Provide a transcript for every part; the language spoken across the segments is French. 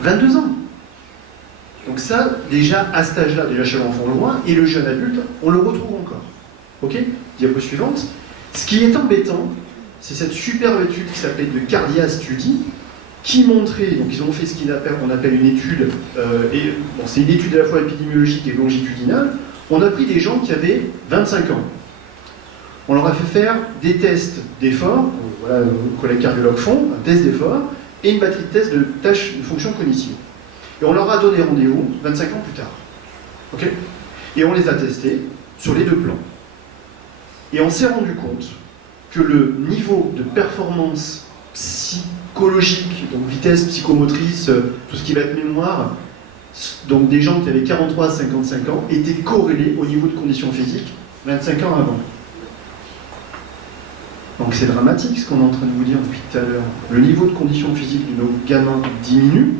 22 ans. Donc ça, déjà à cet âge-là, déjà chez l'enfant on le voit, et le jeune adulte, on le retrouve encore. Ok? Diapo suivante. Ce qui est embêtant, c'est cette superbe étude qui s'appelle de Cardia Study, qui montrait, donc ils ont fait ce qu'on appelle une étude, c'est une étude à la fois épidémiologique et longitudinale. On a pris des gens qui avaient 25 ans. On leur a fait faire des tests d'effort, voilà, nos collègues cardiologues font, un test d'effort, et une batterie de tests de tâches de fonction cognitive. Et on leur a donné rendez-vous 25 ans plus tard. Okay, et on les a testés sur les deux plans. Et on s'est rendu compte que le niveau de performance psychologique, donc vitesse psychomotrice, tout ce qui va être mémoire, donc des gens qui avaient 43 à 55 ans, était corrélé au niveau de conditions physiques 25 ans avant. Donc c'est dramatique ce qu'on est en train de vous dire depuis tout à l'heure. Le niveau de conditions physiques de nos gamins diminue.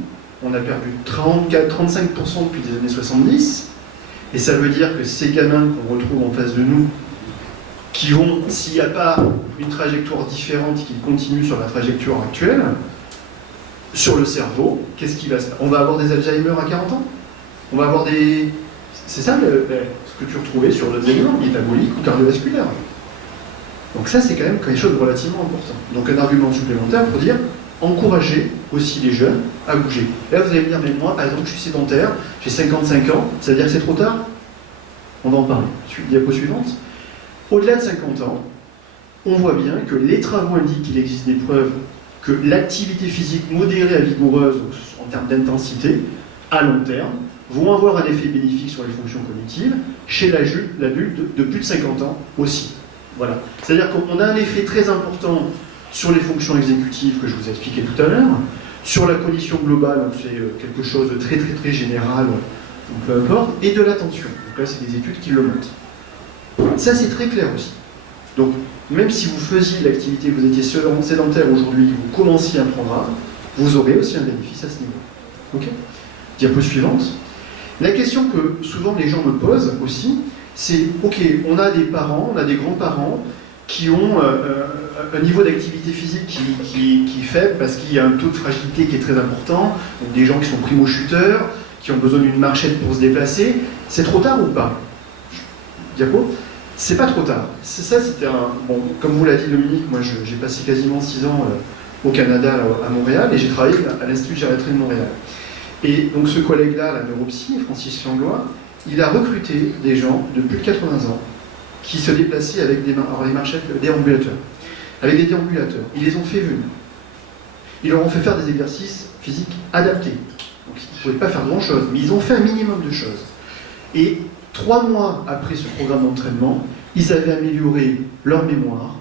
On a perdu 34-35% depuis les années 70. Et ça veut dire que ces gamins qu'on retrouve en face de nous, qui vont, s'il n'y a pas une trajectoire différente, qui continuent sur la trajectoire actuelle, sur le cerveau, qu'est-ce qui va se passer? On va avoir des Alzheimer à 40 ans? On va avoir des... C'est ça ce que tu retrouvais sur d'autres éléments, métaboliques ou cardiovasculaires. Donc ça, c'est quand même quelque chose de relativement important. Donc un argument supplémentaire pour dire, encourager aussi les jeunes à bouger. Là, vous allez me dire, mais moi, par exemple, je suis sédentaire, j'ai 55 ans, ça veut dire que c'est trop tard? On va en parler. Diapo suivante. Au-delà de 50 ans, on voit bien que les travaux indiquent qu'il existe des preuves que l'activité physique modérée à vigoureuse, en termes d'intensité, à long terme, vont avoir un effet bénéfique sur les fonctions cognitives chez l'adulte de plus de 50 ans aussi. Voilà. C'est-à-dire qu'on a un effet très important sur les fonctions exécutives que je vous ai expliqué tout à l'heure, sur la cognition globale, c'est quelque chose de très très très général, peu importe, et de l'attention. Donc là, c'est des études qui le montrent. Ça, c'est très clair aussi. Donc, même si vous faisiez l'activité, vous étiez sédentaire aujourd'hui, vous commenciez un programme, vous aurez aussi un bénéfice à ce niveau. Ok ? Diapo suivante. La question que souvent les gens me posent aussi, c'est, ok, on a des parents, on a des grands-parents qui ont un niveau d'activité physique qui est faible parce qu'il y a un taux de fragilité qui est très important, donc des gens qui sont primo-shooters, qui ont besoin d'une marchette pour se déplacer. C'est trop tard ou pas? Diapo? C'est pas trop tard. Ça, c'était un... Bon, comme vous l'a dit Dominique, moi j'ai passé quasiment 6 ans au Canada, à Montréal, et j'ai travaillé à l'Institut de gériatrie de Montréal. Et donc ce collègue-là, la neuropsy, Francis Langlois, il a recruté des gens de plus de 80 ans qui se déplaçaient avec des marchettes déambulateurs. Avec des déambulateurs. Ils les ont fait venir. Ils leur ont fait faire des exercices physiques adaptés. Donc ils ne pouvaient pas faire grand-chose, mais ils ont fait un minimum de choses. Et 3 mois après ce programme d'entraînement, ils avaient amélioré leur mémoire,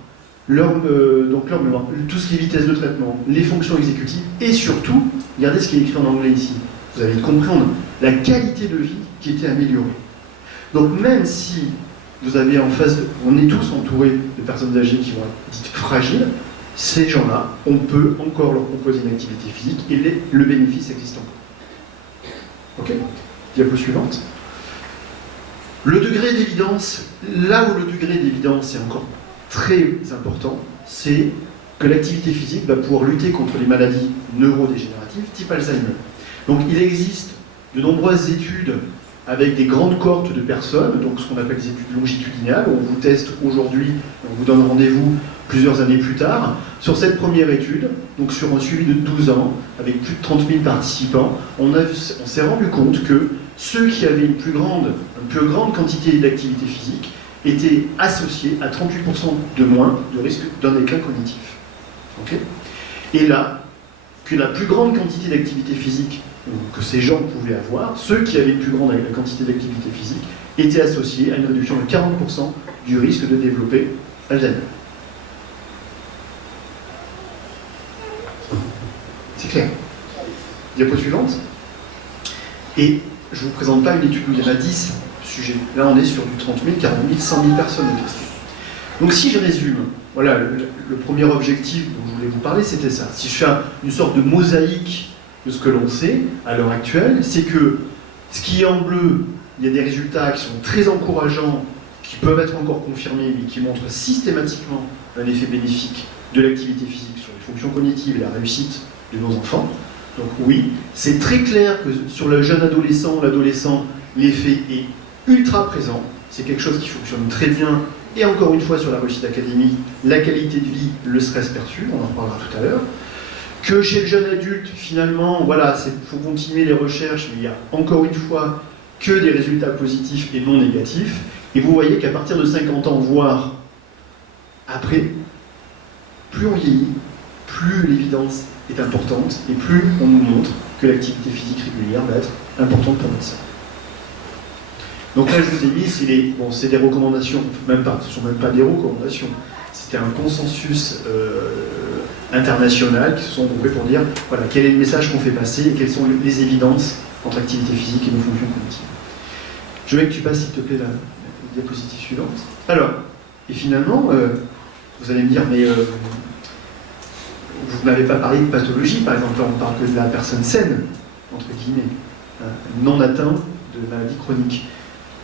tout ce qui est vitesse de traitement, les fonctions exécutives, et surtout, regardez ce qui est écrit en anglais ici, vous allez comprendre la qualité de vie qui était améliorée. Donc même si vous avez en face, on est tous entourés de personnes âgées qui vont être dites fragiles, ces gens-là, on peut encore leur proposer une activité physique et le bénéfice existe encore. Ok ? Diapo suivante. Le degré d'évidence, là où le degré d'évidence est encore très important, c'est que l'activité physique va pouvoir lutter contre les maladies neurodégénératives type Alzheimer. Donc il existe de nombreuses études avec des grandes cohortes de personnes, donc ce qu'on appelle des études longitudinales, où on vous teste aujourd'hui, on vous donne rendez-vous plusieurs années plus tard. Sur cette première étude, donc sur un suivi de 12 ans, avec plus de 30 000 participants, on s'est rendu compte que ceux qui avaient une plus grande quantité d'activité physique étaient associés à 38% de moins de risque d'un déclin cognitif. Okay, et là, que la plus grande quantité d'activité physique que ces gens pouvaient avoir, ceux qui avaient une plus grande quantité d'activité physique, étaient associés à une réduction de 40% du risque de développer Alzheimer. C'est clair. Diapo suivante. Et je ne vous présente pas une étude où il y en a 10 sujets. Là, on est sur du 30 000, 40 000, 100 000 personnes testées. Donc si je résume, voilà, le premier objectif dont je voulais vous parler, c'était ça. Si je fais une sorte de mosaïque de ce que l'on sait à l'heure actuelle, c'est que ce qui est en bleu, il y a des résultats qui sont très encourageants, qui peuvent être encore confirmés, mais qui montrent systématiquement un effet bénéfique de l'activité physique sur les fonctions cognitives et la réussite de nos enfants. Donc oui, c'est très clair que sur le jeune adolescent, l'adolescent, l'effet est ultra présent. C'est quelque chose qui fonctionne très bien. Et encore une fois, sur la réussite académique, la qualité de vie, le stress perçu, on en reparlera tout à l'heure. Que chez le jeune adulte, finalement, voilà, il faut continuer les recherches, mais il y a encore une fois que des résultats positifs et non négatifs. Et vous voyez qu'à partir de 50 ans, voire après, plus on vieillit, plus l'évidence est importante et plus on nous montre que l'activité physique régulière va être importante pour notre cerveau. Donc là, je vous ai mis, c'est des recommandations, même pas, ce ne sont même pas des recommandations, c'était un consensus international qui se sont regroupés pour dire, voilà, quel est le message qu'on fait passer et quelles sont les évidences entre activité physique et nos fonctions cognitives. Je veux que tu passes, s'il te plaît, la diapositive suivante. Alors, et finalement, vous allez me dire, mais vous n'avez pas parlé de pathologie, par exemple, là on parle que de la personne saine, entre guillemets, non atteinte de maladie chronique.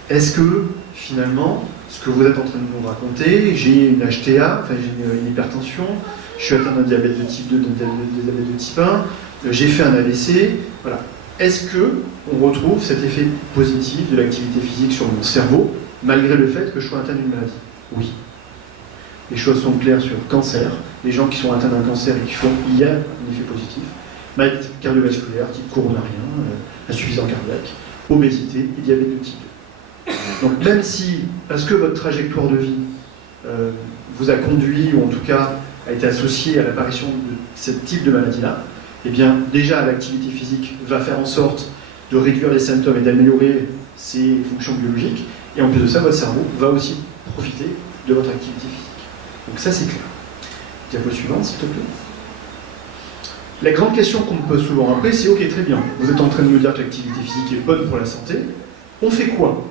Est-ce que, finalement, ce que vous êtes en train de nous raconter, j'ai une HTA, enfin j'ai une hypertension, je suis atteint d'un diabète de type 2, d'un diabète de type 1, j'ai fait un AVC, voilà. Est-ce qu'on retrouve cet effet positif de l'activité physique sur mon cerveau, malgré le fait que je sois atteint d'une maladie? Oui. Les choses sont claires sur cancer. Les gens qui sont atteints d'un cancer et qui font, il y a un effet positif. Maladie cardiovasculaire, type coronarien, insuffisance cardiaque, obésité et diabète de type 2. Donc même si, parce que votre trajectoire de vie vous a conduit, ou en tout cas a été associée à l'apparition de ce type de maladie-là, eh bien déjà l'activité physique va faire en sorte de réduire les symptômes et d'améliorer ses fonctions biologiques, et en plus de ça, votre cerveau va aussi profiter de votre activité physique. Donc ça c'est clair. Diapo suivante, s'il te plaît. La grande question qu'on me pose souvent après, c'est ok, très bien, vous êtes en train de me dire que l'activité physique est bonne pour la santé, on fait quoi?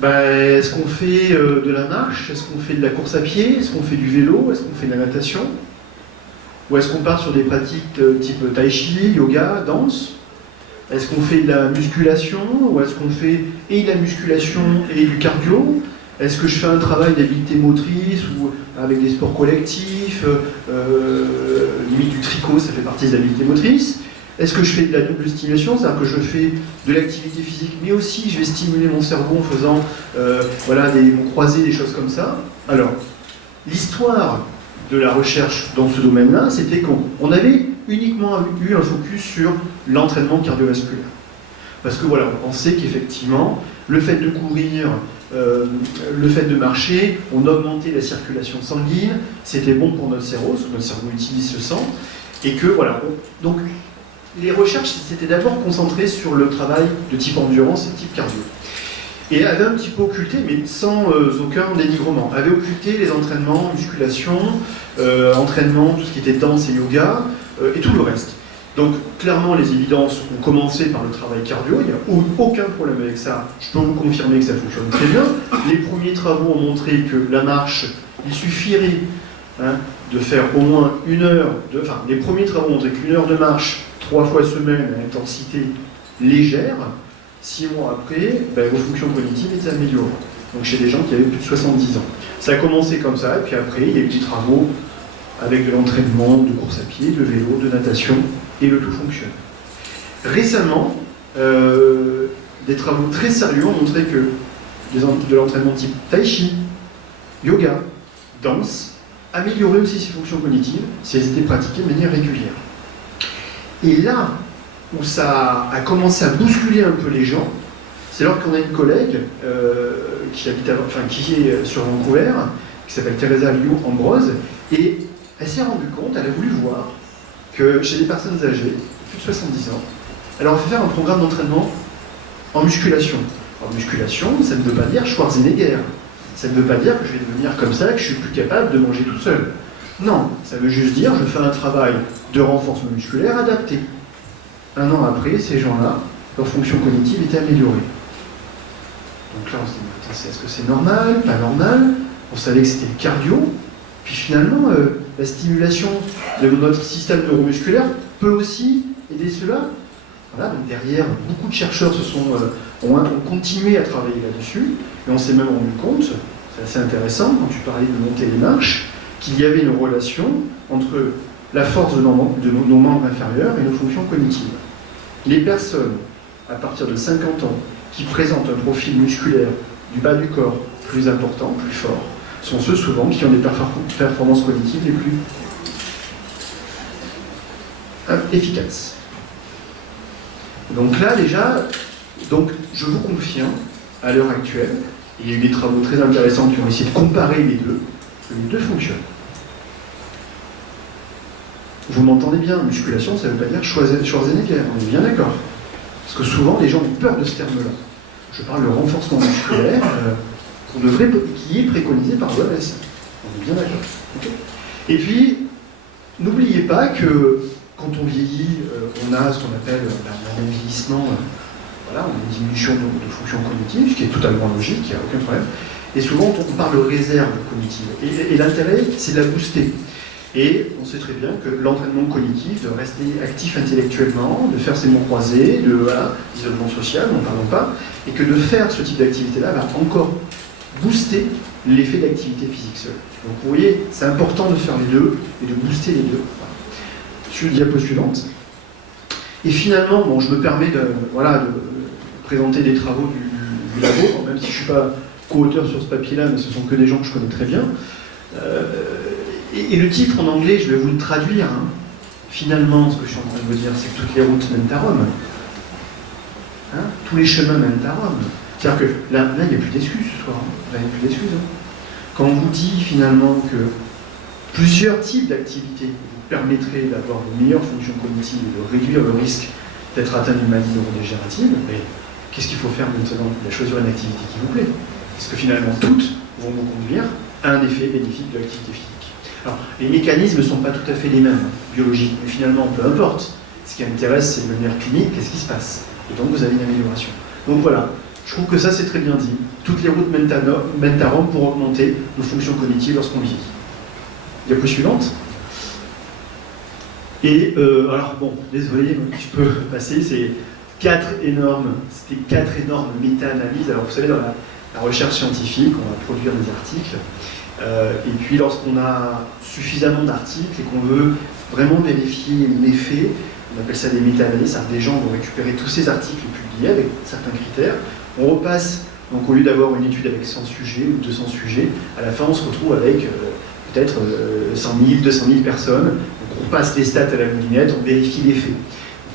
Est-ce qu'on fait de la marche? Est-ce qu'on fait de la course à pied? Est-ce qu'on fait du vélo? Est-ce qu'on fait de la natation? Ou est-ce qu'on part sur des pratiques type tai chi, yoga, danse? Est-ce qu'on fait de la musculation? Ou est-ce qu'on fait et de la musculation et du cardio? Est-ce que je fais un travail d'habileté motrice ou avec des sports collectifs, limite du tricot, ça fait partie des habiletés motrices? Est-ce que je fais de la double stimulation, c'est-à-dire que je fais de l'activité physique, mais aussi je vais stimuler mon cerveau en faisant mon croisé, des choses comme ça? Alors, l'histoire de la recherche dans ce domaine-là, c'était qu'on avait uniquement eu un focus sur l'entraînement cardiovasculaire. Parce que voilà, on pensait qu'effectivement, le fait de courir, le fait de marcher, on augmentait la circulation sanguine, c'était bon pour notre cerveau, parce que notre cerveau utilise ce sang, et que voilà. Donc, les recherches s'étaient d'abord concentrées sur le travail de type endurance et de type cardio. Et avaient un petit peu occulté, mais sans aucun dénigrement, avaient occulté les entraînements, musculation, entraînement, tout ce qui était danse et yoga, et tout le reste. Donc clairement, les évidences ont commencé par le travail cardio, il n'y a aucun problème avec ça, je peux vous confirmer que ça fonctionne très bien. Les premiers travaux ont montré que la marche, il suffirait de faire au moins une heure, les premiers travaux ont montré qu'une heure de marche, 3 fois semaine à intensité légère, 6 mois après, vos fonctions cognitives étaient améliorées. Donc chez des gens qui avaient plus de 70 ans. Ça a commencé comme ça, et puis après, il y a eu des travaux avec de l'entraînement, de course à pied, de vélo, de natation, et le tout fonctionne. Récemment, des travaux très sérieux ont montré que de l'entraînement type tai chi, yoga, danse, améliorait aussi ses fonctions cognitives si elles étaient pratiquées de manière régulière. Et là où ça a commencé à bousculer un peu les gens, c'est alors qu'on a une collègue qui est sur Vancouver, qui s'appelle Teresa Liu Ambrose, et elle s'est rendue compte, elle a voulu voir que chez des personnes âgées, plus de 70 ans, elle leur a fait faire un programme d'entraînement en musculation. En musculation, ça ne veut pas dire Schwarzenegger. Ça ne veut pas dire que je vais devenir comme ça, que je suis plus capable de manger tout seul. Non, ça veut juste dire je fais un travail de renforcement musculaire adapté. Un an après, ces gens-là, leur fonction cognitive était améliorée. Donc là, on se dit, est-ce que c'est normal, pas normal? On savait que c'était le cardio. Puis finalement, la stimulation de notre système neuromusculaire peut aussi aider cela. Voilà, donc derrière, beaucoup de chercheurs ont continué à travailler là-dessus, et on s'est même rendu compte, c'est assez intéressant, quand tu parlais de monter les marches, qu'il y avait une relation entre la force de nos membres inférieurs et nos fonctions cognitives. Les personnes, à partir de 50 ans, qui présentent un profil musculaire du bas du corps plus important, plus fort, sont ceux souvent qui ont des performances cognitives les plus efficaces. Donc là déjà, je vous confirme, à l'heure actuelle, il y a eu des travaux très intéressants qui ont essayé de comparer les deux fonctionnent. Vous m'entendez bien, musculation, ça ne veut pas dire Schwarzenegger, on est bien d'accord. Parce que souvent, les gens ont peur de ce terme-là. Je parle de renforcement musculaire, pour de vrai, qui est préconisé par l'OMS. On est bien d'accord. Okay. Et puis, n'oubliez pas que quand on vieillit, on a ce qu'on appelle un vieillissement, voilà, on a une diminution de fonctions cognitives, ce qui est totalement logique, il n'y a aucun problème. Et souvent, on parle de réserve cognitive. Et l'intérêt, c'est de la booster. Et on sait très bien que l'entraînement cognitif, de rester actif intellectuellement, de faire ses mots croisés, l'isolement social, n'en parlons pas, et que de faire ce type d'activité-là va encore booster l'effet d'activité physique seule. Donc vous voyez, c'est important de faire les deux et de booster les deux. Voilà. Sur la diapo suivante. Et finalement, bon, je me permets de présenter des travaux du labo, même si je ne suis pas co-auteur sur ce papier-là, mais ce sont que des gens que je connais très bien. Et le titre en anglais, je vais vous le traduire. Hein. Finalement, ce que je suis en train de vous dire, c'est que toutes les routes mènent à Rome. Hein, tous les chemins mènent à Rome. C'est-à-dire que là, il n'y a plus d'excuses ce soir. Hein. Là, il n'y a plus d'excuses. Hein. Quand on vous dit finalement que plusieurs types d'activités vous permettraient d'avoir une meilleure fonction cognitive et de réduire le risque d'être atteint d'une maladie neurodégénérative, mais qu'est-ce qu'il faut faire maintenant? Il faut choisir une activité qui vous plaît. Parce que finalement, toutes vont vous conduire à un effet bénéfique de l'activité physique. Alors, les mécanismes ne sont pas tout à fait les mêmes, biologiques, mais finalement, peu importe. Ce qui intéresse, c'est de manière clinique, qu'est-ce qui se passe? Et donc, vous avez une amélioration. Donc voilà, je trouve que ça, c'est très bien dit. Toutes les routes mènent à Rome pour augmenter nos fonctions cognitives lorsqu'on vieillit. Diapo suivante. Et, alors, bon, désolé, je peux passer, c'était quatre énormes méta-analyses. Alors, vous savez, dans la recherche scientifique, on va produire des articles. Et puis lorsqu'on a suffisamment d'articles et qu'on veut vraiment vérifier l'effet, on appelle ça des méta-analyses, c'est-à-dire des gens vont récupérer tous ces articles publiés avec certains critères, on repasse, donc au lieu d'avoir une étude avec 100 sujets ou 200 sujets, à la fin on se retrouve avec peut-être 100 000, 200 000 personnes, donc on repasse les stats à la moulinette, on vérifie l'effet.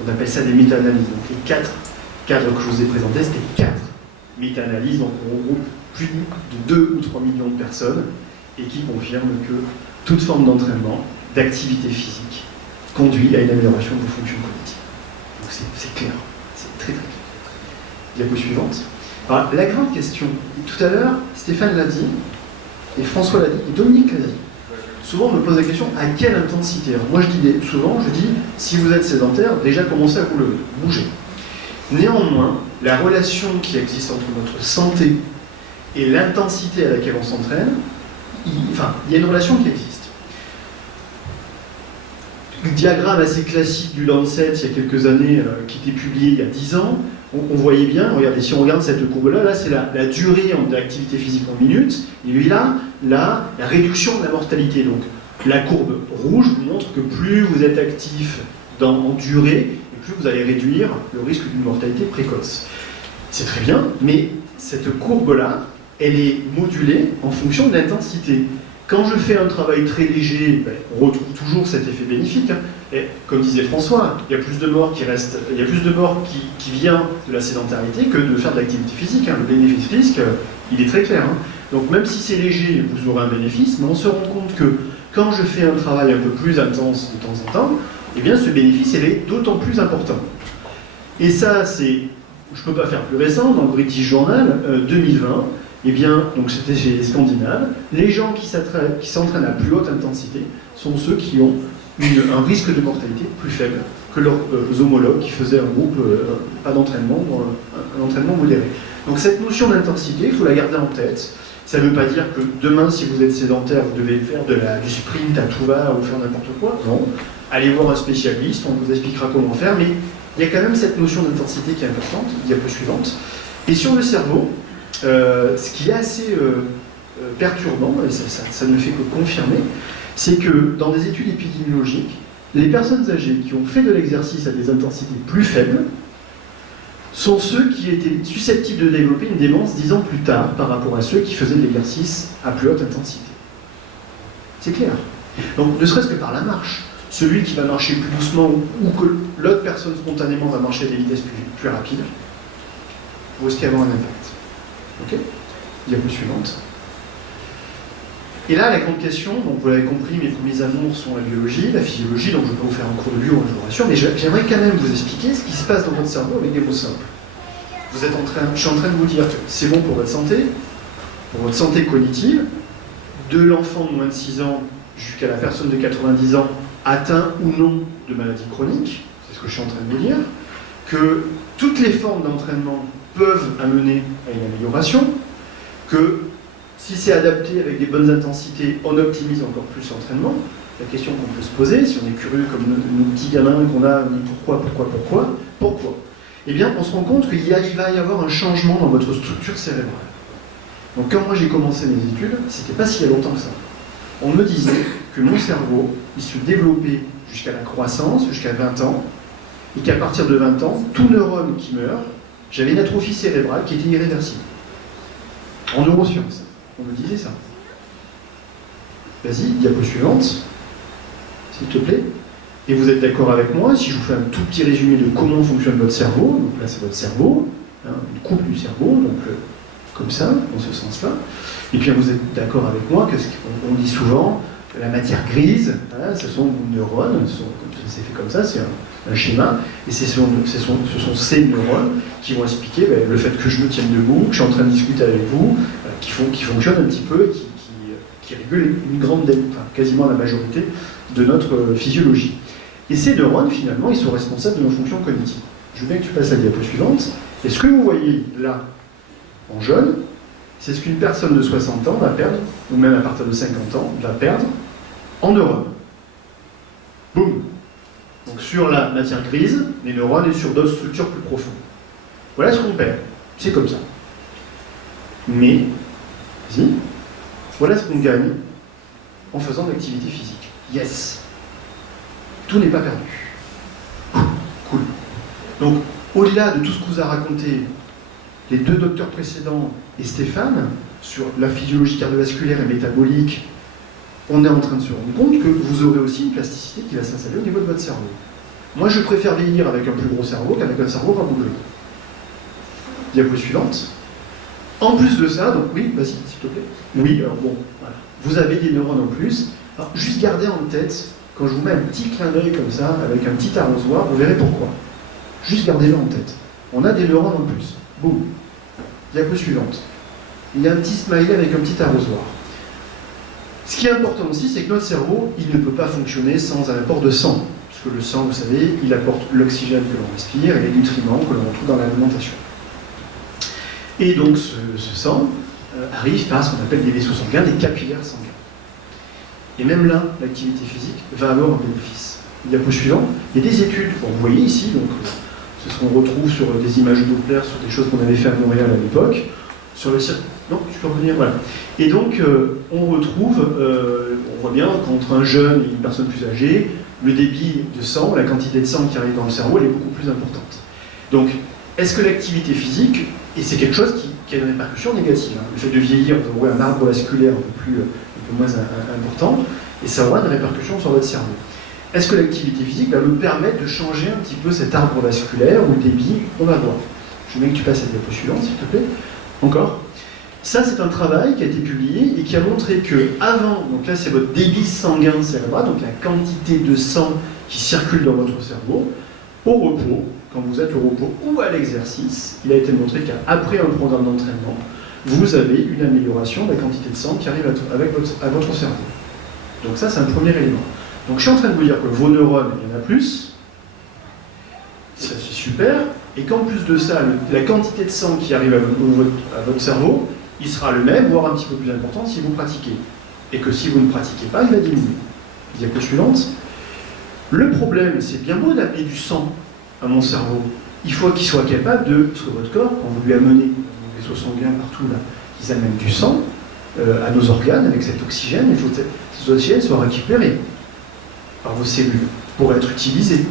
On appelle ça des méta-analyses. Donc les 4 cadres que je vous ai présentés, c'était 4 méta-analyses, donc on regroupe plus de 2 ou 3 millions de personnes, et qui confirme que toute forme d'entraînement, d'activité physique, conduit à une amélioration de vos fonctions cognitives. Donc c'est clair, c'est très très clair. Diapo suivante. Alors, la grande question, tout à l'heure, Stéphane l'a dit, et François l'a dit, et Dominique l'a dit. Souvent on me pose la question, à quelle intensité? Alors, moi je dis si vous êtes sédentaire, déjà commencez à vous lever, bougez. Néanmoins, la relation qui existe entre notre santé et l'intensité à laquelle on s'entraîne, il y a une relation qui existe. Le diagramme assez classique du Lancet, il y a quelques années, qui était publié il y a 10 ans, on voyait bien, regardez, si on regarde cette courbe-là, là c'est la durée de l'activité physique en minutes, et puis là, la réduction de la mortalité. Donc la courbe rouge vous montre que plus vous êtes actif en durée, et plus vous allez réduire le risque d'une mortalité précoce. C'est très bien, mais cette courbe-là, elle est modulée en fonction de l'intensité. Quand je fais un travail très léger, on retrouve toujours cet effet bénéfique. Hein. Et comme disait François, il y a plus de morts qui vient de la sédentarité que de faire de l'activité physique. Hein. Le bénéfice-risque, il est très clair. Hein. Donc même si c'est léger, vous aurez un bénéfice, mais on se rend compte que quand je fais un travail un peu plus intense de temps en temps, eh bien ce bénéfice il est d'autant plus important. Et ça, c'est, je ne peux pas faire plus récent, dans le British Journal 2020, eh bien, donc c'était chez les Scandinaves, les gens qui s'entraînent à plus haute intensité sont ceux qui ont un risque de mortalité plus faible que leurs homologues qui faisaient un groupe, pas d'entraînement, un entraînement modéré. Donc cette notion d'intensité, il faut la garder en tête. Ça ne veut pas dire que demain, si vous êtes sédentaire, vous devez faire du sprint à tout va ou faire n'importe quoi. Non. Allez voir un spécialiste, on vous expliquera comment faire, mais il y a quand même cette notion d'intensité qui est importante, diapo suivante. Et sur le cerveau, ce qui est assez perturbant, et ça ne fait que confirmer, c'est que dans des études épidémiologiques, Les personnes âgées qui ont fait de l'exercice à des intensités plus faibles sont ceux qui étaient susceptibles de développer une démence 10 ans plus tard par rapport à ceux qui faisaient de l'exercice à plus haute intensité. C'est clair. Donc, ne serait-ce que par la marche, celui qui va marcher plus doucement ou que l'autre personne spontanément va marcher à des vitesses plus rapides, vous risquez d'avoir un impact. Ok ? Diapo suivante. Et là, la grande question, donc vous l'avez compris, mes premiers amours sont la biologie, la physiologie, donc je peux vous faire un cours de bio, je vous rassure, mais j'aimerais quand même vous expliquer ce qui se passe dans votre cerveau avec des mots simples. Je suis en train de vous dire que c'est bon pour votre santé cognitive, de l'enfant de moins de 6 ans jusqu'à la personne de 90 ans, atteint ou non de maladies chroniques, c'est ce que je suis en train de vous dire, que toutes les formes d'entraînement peuvent amener à une amélioration, que si c'est adapté avec des bonnes intensités, on optimise encore plus l'entraînement. La question qu'on peut se poser, si on est curieux comme nos petits gamins qu'on a, on dit pourquoi Eh bien, on se rend compte qu'il va y avoir un changement dans votre structure cérébrale. Donc quand moi j'ai commencé mes études, c'était pas si il y a longtemps que ça. On me disait que mon cerveau, il se développait jusqu'à la croissance, jusqu'à 20 ans, et qu'à partir de 20 ans, tout neurone qui meurt, j'avais une atrophie cérébrale qui était irréversible. En neurosciences. On me disait ça. Vas-y, diapo suivante, s'il te plaît. Et vous êtes d'accord avec moi, si je vous fais un tout petit résumé de comment fonctionne votre cerveau, donc là c'est votre cerveau, hein, une coupe du cerveau, donc comme ça, dans ce sens-là. Et puis vous êtes d'accord avec moi que on dit souvent que la matière grise, hein, ce sont vos neurones, c'est fait comme ça, c'est un schéma, et ce sont ces neurones qui vont expliquer le fait que je me tienne debout, que je suis en train de discuter avec vous, qui fonctionnent un petit peu et qui régulent une grande, quasiment la majorité de notre physiologie. Et ces neurones, finalement, ils sont responsables de nos fonctions cognitives. Je veux bien que tu passes à la diapo suivante. Et ce que vous voyez là, en jaune, c'est ce qu'une personne de 60 ans va perdre, ou même à partir de 50 ans, va perdre en neurones. Boum. Donc sur la matière grise, les neurones, et sur d'autres structures plus profondes. Voilà ce qu'on perd. C'est comme ça. Mais, voilà ce qu'on gagne en faisant de l'activité physique. Yes. Tout n'est pas perdu. Cool. Donc, au-delà de tout ce que vous a raconté les deux docteurs précédents et Stéphane, sur la physiologie cardiovasculaire et métabolique, on est en train de se rendre compte que vous aurez aussi une plasticité qui va s'installer au niveau de votre cerveau. Moi, je préfère vieillir avec un plus gros cerveau qu'avec un cerveau rabougri. Diapo suivante. En plus de ça, donc oui, vas-y, s'il te plaît. Oui, alors bon, voilà. Vous avez des neurones en plus. Alors, juste gardez en tête, quand je vous mets un petit clin d'œil comme ça, avec un petit arrosoir, vous verrez pourquoi. Juste gardez-le en tête. On a des neurones en plus. Boum. Diapo suivante. Il y a un petit smiley avec un petit arrosoir. Ce qui est important aussi, c'est que notre cerveau, il ne peut pas fonctionner sans un apport de sang. Parce que le sang, vous savez, il apporte l'oxygène que l'on respire et les nutriments que l'on retrouve dans l'alimentation. Et donc ce sang arrive par ce qu'on appelle des vaisseaux sanguins, des capillaires sanguins. Et même là, l'activité physique va avoir un bénéfice. Diapo suivant, il y a des études, bon, vous voyez ici, donc c'est ce qu'on retrouve sur des images Doppler, sur des choses qu'on avait fait à Montréal à l'époque, sur le cirque. Non, tu peux revenir, voilà. Et donc on retrouve, on voit bien qu'entre un jeune et une personne plus âgée, le débit de sang, la quantité de sang qui arrive dans le cerveau, elle est beaucoup plus importante. Donc, est-ce que l'activité physique, et c'est quelque chose qui a une répercussion négative, hein. Le fait de vieillir, vous aurez un arbre vasculaire un peu moins important, et ça aura une répercussion sur votre cerveau. Est-ce que l'activité physique va me permettre de changer un petit peu cet arbre vasculaire ou le débit qu'on va avoir? Je veux bien que tu passes à la diapo suivante, s'il te plaît. Encore. Ça, c'est un travail qui a été publié et qui a montré que avant, donc là c'est votre débit sanguin cérébral, donc la quantité de sang qui circule dans votre cerveau, au repos, quand vous êtes au repos ou à l'exercice, il a été montré qu'après un programme d'entraînement, vous avez une amélioration de la quantité de sang qui arrive à votre cerveau. Donc ça, c'est un premier élément. Donc je suis en train de vous dire que vos neurones, il y en a plus, ça c'est super, et qu'en plus de ça, la quantité de sang qui arrive à votre cerveau, il sera le même, voire un petit peu plus important si vous pratiquez. Et que si vous ne pratiquez pas, il va diminuer. Diapo suivante. Le problème, c'est bien beau d'amener du sang à mon cerveau. Il faut qu'il soit capable de, parce que votre corps, quand vous lui amenez des vaisseaux sanguins partout là, qu'ils amènent du sang à nos organes avec cet oxygène, il faut que cet oxygène soit récupéré par vos cellules. pour être utilisé.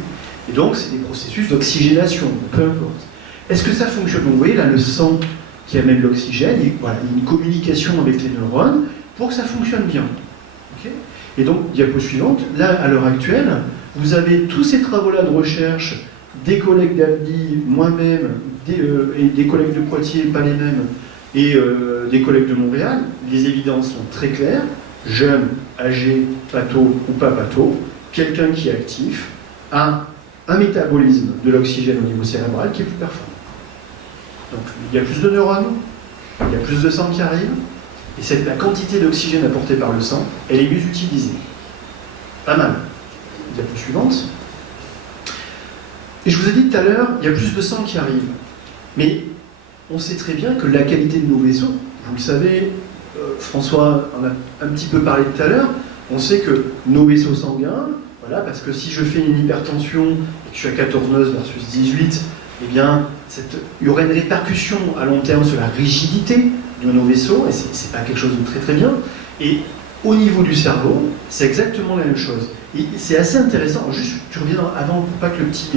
Et donc, c'est des processus d'oxygénation, peu importe. Est-ce que ça fonctionne? Donc, vous voyez là le sang qui amène l'oxygène, et voilà, il y a une communication avec les neurones pour que ça fonctionne bien. Okay, et donc, diapo suivante, là, à l'heure actuelle, vous avez tous ces travaux-là de recherche, des collègues d'Aldi, moi-même, et des collègues de Poitiers, pas les mêmes, et des collègues de Montréal. Les évidences sont très claires. Jeune, âgé, patho ou pas patho, quelqu'un qui est actif a un métabolisme de l'oxygène au niveau cérébral qui est plus performant. Donc il y a plus de neurones, il y a plus de sang qui arrive, et la quantité d'oxygène apportée par le sang, elle est mieux utilisée. Pas mal. Diapo suivante. Et je vous ai dit tout à l'heure, il y a plus de sang qui arrive. Mais on sait très bien que la qualité de nos vaisseaux, vous le savez, François en a un petit peu parlé tout à l'heure, on sait que nos vaisseaux sanguins, voilà, parce que si je fais une hypertension et que je suis à 14 noces versus 18, eh bien, il y aurait une répercussion à long terme sur la rigidité de nos vaisseaux, et c'est pas quelque chose de très très bien. Et au niveau du cerveau, c'est exactement la même chose. Et c'est assez intéressant. Juste, tu reviens avant pour pas que le petit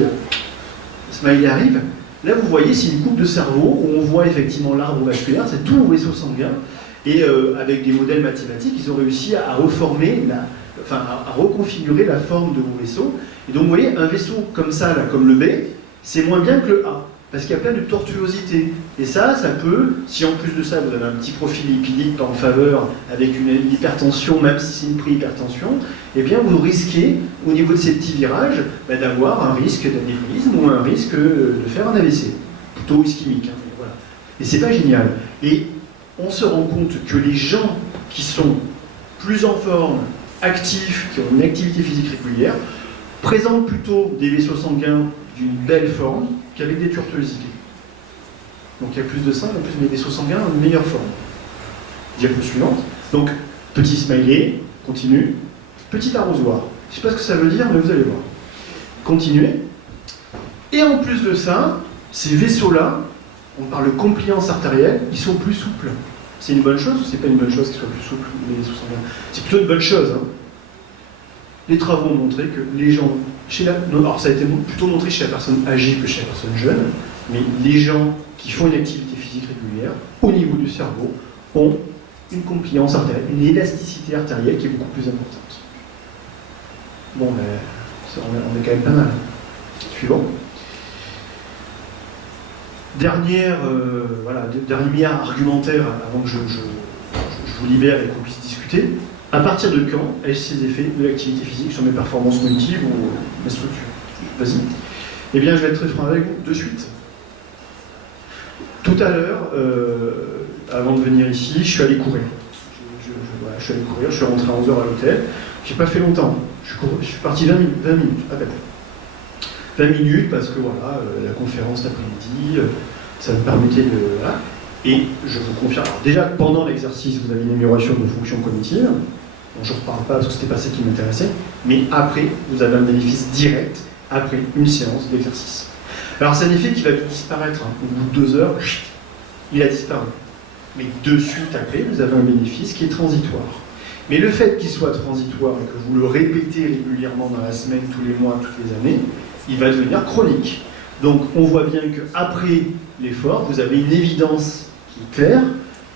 smiley arrive. Là, vous voyez, c'est une coupe de cerveau où on voit effectivement l'arbre vasculaire, c'est tout nos vaisseaux sanguins. Et avec des modèles mathématiques, ils ont réussi à reformer, à reconfigurer la forme de vos vaisseaux. Et donc, vous voyez, un vaisseau comme ça, là, comme le B, c'est moins bien que le A, parce qu'il y a plein de tortuosité. Et ça peut, si en plus de ça, vous avez un petit profil lipidique en faveur, avec une hypertension, même si c'est une pré-hypertension, eh bien, vous risquez, au niveau de ces petits virages, d'avoir un risque d'anévrisme ou un risque de faire un AVC, plutôt ischémique. Hein, voilà. Et c'est pas génial. Et on se rend compte que les gens qui sont plus en forme, actifs, qui ont une activité physique régulière, présentent plutôt des vaisseaux sanguins d'une belle forme qu'avec des tortuosités. Donc il y a plus de sang, en plus des vaisseaux sanguins ont une meilleure forme. Diapo suivante. Donc, petit smiley, continue. Petit arrosoir. Je ne sais pas ce que ça veut dire, mais vous allez voir. Continuez. Et en plus de ça, ces vaisseaux-là, on parle de compliance artérielle, ils sont plus souples. C'est une bonne chose ou c'est pas une bonne chose qu'ils soient plus souples, les vaisseaux sanguins? C'est plutôt une bonne chose. Hein. Les travaux ont montré que les gens, alors ça a été plutôt montré chez la personne âgée que chez la personne jeune, mais les gens qui font une activité physique régulière, au niveau du cerveau, ont une compliance artérielle, une élasticité artérielle qui est beaucoup plus importante. Bon, mais on est quand même pas mal. Suivant. Dernier argumentaire avant que je vous libère et qu'on puisse discuter. À partir de quand ai-je ces effets de l'activité physique sur mes performances cognitives ou mes structures? Vas-y. Eh bien, je vais être très franc avec vous de suite. Tout à l'heure, avant de venir ici, je suis allé courir. Je suis allé courir, je suis rentré à 11h à l'hôtel. J'ai pas fait longtemps. Je suis parti 20 minutes à peine. 20 minutes parce que voilà, la conférence l'après-midi, ça me permettait de... Voilà. Et je vous confirme, alors déjà pendant l'exercice, vous avez une amélioration de fonctions cognitives, dont je ne reparle pas parce que ce n'était pas ça qui m'intéressait, mais après, vous avez un bénéfice direct après une séance d'exercice. Alors c'est un effet qui va disparaître, hein. Au bout de 2 heures, il a disparu. Mais de suite après, vous avez un bénéfice qui est transitoire. Mais le fait qu'il soit transitoire et que vous le répétez régulièrement dans la semaine, tous les mois, toutes les années, il va devenir chronique. Donc on voit bien qu'après l'effort, vous avez une évidence qui est claire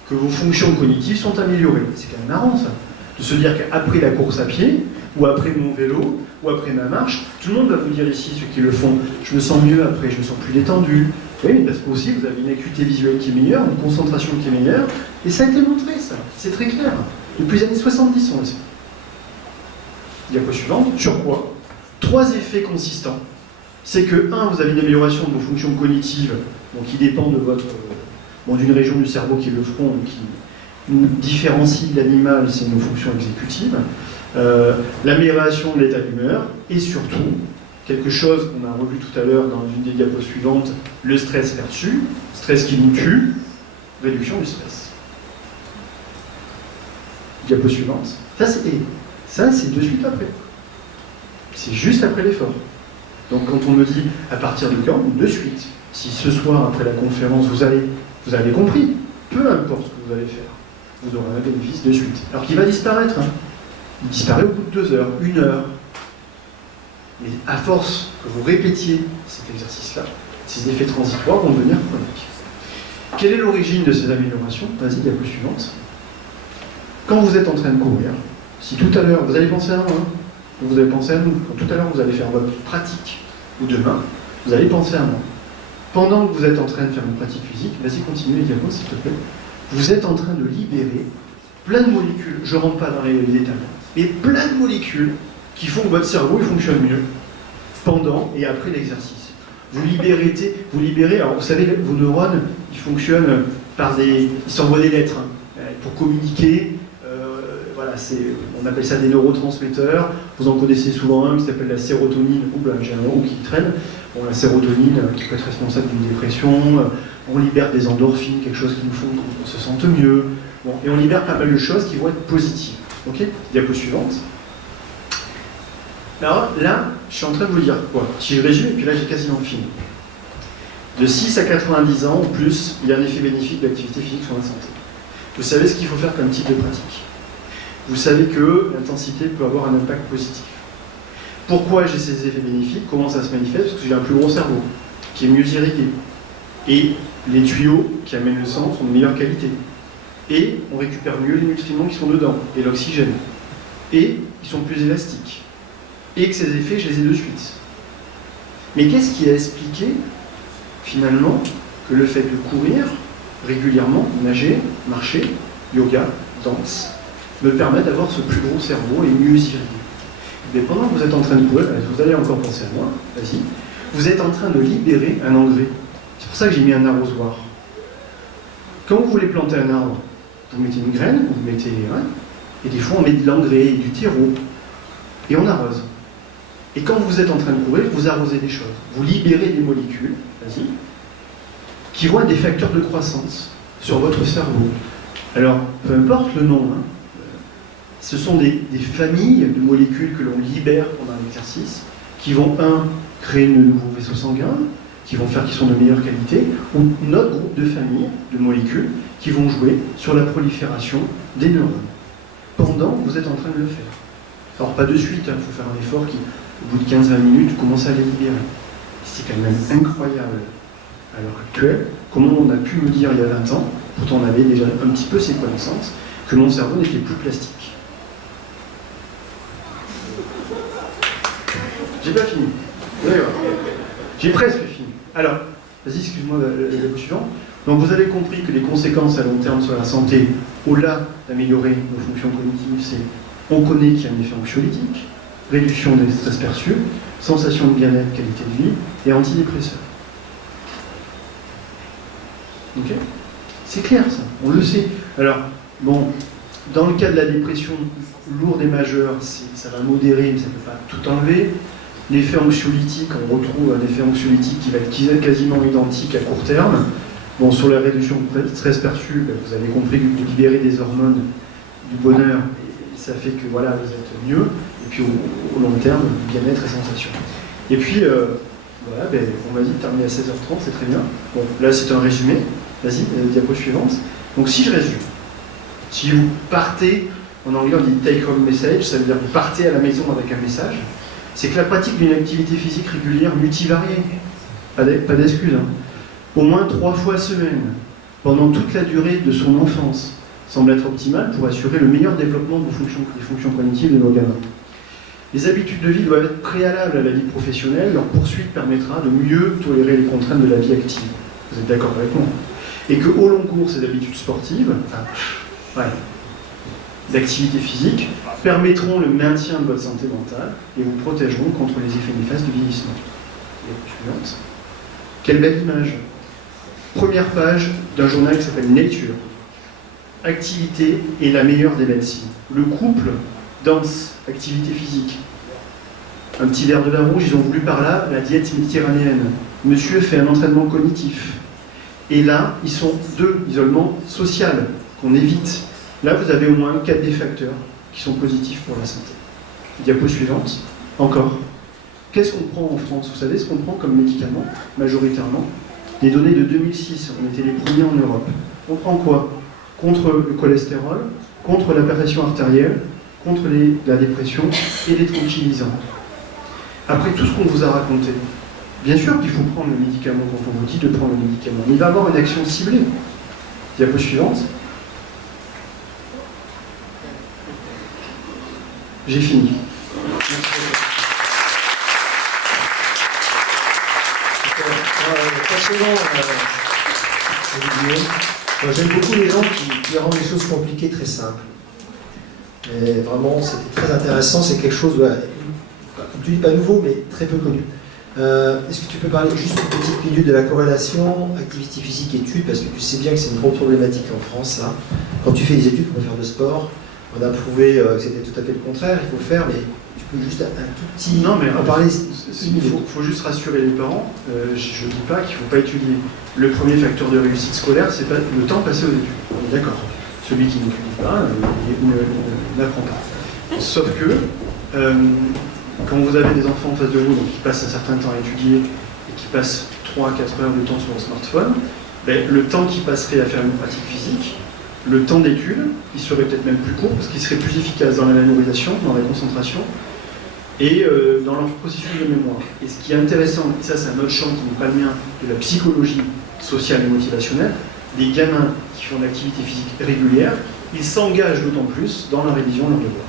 que vos fonctions cognitives sont améliorées. C'est quand même marrant ça, de se dire qu'après la course à pied, ou après mon vélo, ou après ma marche, tout le monde va vous dire ici, ceux qui le font, je me sens mieux après, je me sens plus détendu. Oui, mais parce que aussi vous avez une acuité visuelle qui est meilleure, une concentration qui est meilleure, et ça a été montré ça, c'est très clair. Depuis les années 70 on le sait. Diapo suivante, sur quoi? 3 effets consistants. C'est que, 1, vous avez une amélioration de vos fonctions cognitives, donc qui dépend de votre, d'une région du cerveau qui est le front, qui nous différencie de l'animal, c'est nos fonctions exécutives, l'amélioration de l'état d'humeur, et surtout, quelque chose qu'on a revu tout à l'heure dans une des diapos suivantes, le stress perçu, stress qui nous tue, réduction du stress. Diapo suivante. Ça, c'est de suite après. C'est juste après l'effort. Donc quand on me dit à partir de quand, de suite. Si ce soir, après la conférence, vous avez compris, peu importe ce que vous allez faire, vous aurez un bénéfice de suite. Alors qu'il va disparaître. Hein. Il disparaît au bout de 2 heures, 1 heure. Mais à force que vous répétiez cet exercice-là, ces effets transitoires vont devenir chroniques. Quelle est l'origine de ces améliorations? Vas-y, diapo suivante. Quand vous êtes en train de courir, si tout à l'heure, vous allez penser à moi, hein, vous allez penser à nous, quand tout à l'heure vous allez faire votre pratique, ou demain, vous allez penser à moi. Pendant que vous êtes en train de faire une pratique physique, vas-y, continue les diapos, s'il te plaît. Vous êtes en train de libérer plein de molécules, je ne rentre pas dans les détails, mais plein de molécules qui font que votre cerveau il fonctionne mieux pendant et après l'exercice. Vous libérez, alors vous savez, vos neurones, ils fonctionnent par ils s'envoient des lettres hein, pour communiquer. Voilà, on appelle ça des neurotransmetteurs. Vous en connaissez souvent un qui s'appelle la sérotonine. J'ai un mot qui traîne. Bon, la sérotonine qui peut être responsable d'une dépression. On libère des endorphines, quelque chose qui nous font qu'on se sente mieux. Bon, et on libère pas mal de choses qui vont être positives. Ok? Diapo suivante. Alors là, je suis en train de vous dire quoi? Si je résume, et puis là j'ai quasiment fini. De 6 à 90 ans, en plus, il y a un effet bénéfique de l'activité physique sur la santé. Vous savez ce qu'il faut faire comme type de pratique. Vous savez que l'intensité peut avoir un impact positif. Pourquoi j'ai ces effets bénéfiques? Comment ça se manifeste? Parce que j'ai un plus gros cerveau, qui est mieux irrigué. Et les tuyaux qui amènent le sang sont de meilleure qualité. Et on récupère mieux les nutriments qui sont dedans, et l'oxygène. Et ils sont plus élastiques. Et que ces effets, je les ai de suite. Mais qu'est-ce qui a expliqué, finalement, que le fait de courir régulièrement, nager, marcher, yoga, danse, me permet d'avoir ce plus gros cerveau et mieux irrigué? Mais pendant que vous êtes en train de courir, vous allez encore penser à moi, vas-y, vous êtes en train de libérer un engrais. C'est pour ça que j'ai mis un arrosoir. Quand vous voulez planter un arbre, vous mettez une graine, vous mettez et des fois on met de l'engrais et du terreau, et on arrose. Et quand vous êtes en train de courir, vous arrosez des choses. Vous libérez des molécules, vas-y, qui vont être des facteurs de croissance sur votre cerveau. Alors, peu importe le nom, hein, ce sont des familles de molécules que l'on libère pendant l'exercice, qui vont, créer de nouveaux vaisseaux sanguins, qui vont faire qu'ils sont de meilleure qualité, ou notre groupe de familles de molécules qui vont jouer sur la prolifération des neurones, pendant que vous êtes en train de le faire. Alors pas de suite, il faut faire un effort qui, au bout de 15-20 minutes, commence à les libérer. C'est quand même incroyable à l'heure actuelle, comment on a pu me dire il y a 20 ans, pourtant on avait déjà un petit peu ces connaissances, que mon cerveau n'était plus plastique. J'ai pas fini. J'ai presque fini. Alors, vas-y, excuse-moi, le suivant. Donc vous avez compris que les conséquences à long terme sur la santé, au-delà d'améliorer nos fonctions cognitives, c'est on connaît qu'il y a un effet anxiolytique, réduction des stress perçus, sensation de bien-être, qualité de vie, et antidépresseur. Ok? C'est clair ça, on le sait. Alors, bon, dans le cas de la dépression lourde et majeure, ça va modérer, mais ça ne peut pas tout enlever. L'effet anxiolytique, on retrouve un effet anxiolytique qui va être quasiment identique à court terme. Bon, sur la réduction de stress perçu, vous avez compris que vous libérez des hormones du bonheur, et ça fait que voilà, vous êtes mieux. Et puis au long terme, bien-être et sensation. Et puis, voilà, on m'a dit de terminer à 16h30, c'est très bien. Bon, là c'est un résumé. Vas-y, diapo suivante. Donc si je résume, si vous partez, en anglais on dit take home message, ça veut dire que vous partez à la maison avec un message, c'est que la pratique d'une activité physique régulière multivariée, pas d'excuse, hein, au moins 3 fois semaine, pendant toute la durée de son enfance, semble être optimale pour assurer le meilleur développement des fonctions cognitives de nos gamins. Les habitudes de vie doivent être préalables à la vie professionnelle, leur poursuite permettra de mieux tolérer les contraintes de la vie active. Vous êtes d'accord avec moi? Et qu'au long cours, ces habitudes sportives, d'activité physique, permettront le maintien de votre santé mentale et vous protégeront contre les effets néfastes du vieillissement. Suivante. Quelle belle image! Première page d'un journal qui s'appelle Nature. Activité est la meilleure des médecines. Le couple, danse, activité physique. Un petit verre de vin rouge, ils ont voulu par là la diète méditerranéenne. Monsieur fait un entraînement cognitif. Et là, ils sont 2, isolement social, qu'on évite. Là, vous avez au moins 4 des facteurs qui sont positifs pour la santé. Diapo suivante. Encore. Qu'est-ce qu'on prend en France? Vous savez ce qu'on prend comme médicament, majoritairement? Les données de 2006, on était les premiers en Europe. On prend quoi? Contre le cholestérol, contre la pression artérielle, contre la dépression et les tranquillisants. Après tout ce qu'on vous a raconté, bien sûr qu'il faut prendre le médicament quand on vous dit de prendre le médicament, mais il va avoir une action ciblée. Diapo suivante. J'ai fini. J'aime beaucoup les gens qui rendent les choses compliquées très simples. Et vraiment, c'était très intéressant. C'est quelque chose, comme tu dis, pas nouveau, mais très peu connu. Est-ce que tu peux parler juste une petite minute de la corrélation activité physique études, parce que tu sais bien que c'est une grande problématique en France, ça. Quand tu fais des études pour faire de sport, on a prouvé que c'était tout à fait le contraire. Il faut faire, mais tu peux juste un tout petit. Non, mais en parler. Il faut juste rassurer les parents. Je ne dis pas qu'il ne faut pas étudier. Le premier facteur de réussite scolaire, c'est pas le temps passé aux études. On est d'accord. Celui qui n'étudie pas n'apprend pas. Sauf que quand vous avez des enfants en face de vous donc, qui passent un certain temps à étudier et qui passent 3 à 4 heures de temps sur le smartphone, ben, le temps qu'ils passeraient à faire une pratique physique, le temps d'étude, il serait peut-être même plus court parce qu'il serait plus efficace dans la mémorisation, dans la concentration et dans leur processus de mémoire. Et ce qui est intéressant, et ça c'est un autre champ qui n'est pas le mien, de la psychologie sociale et motivationnelle, des gamins qui font de l'activité physique régulière, ils s'engagent d'autant plus dans la révision de leurs devoirs.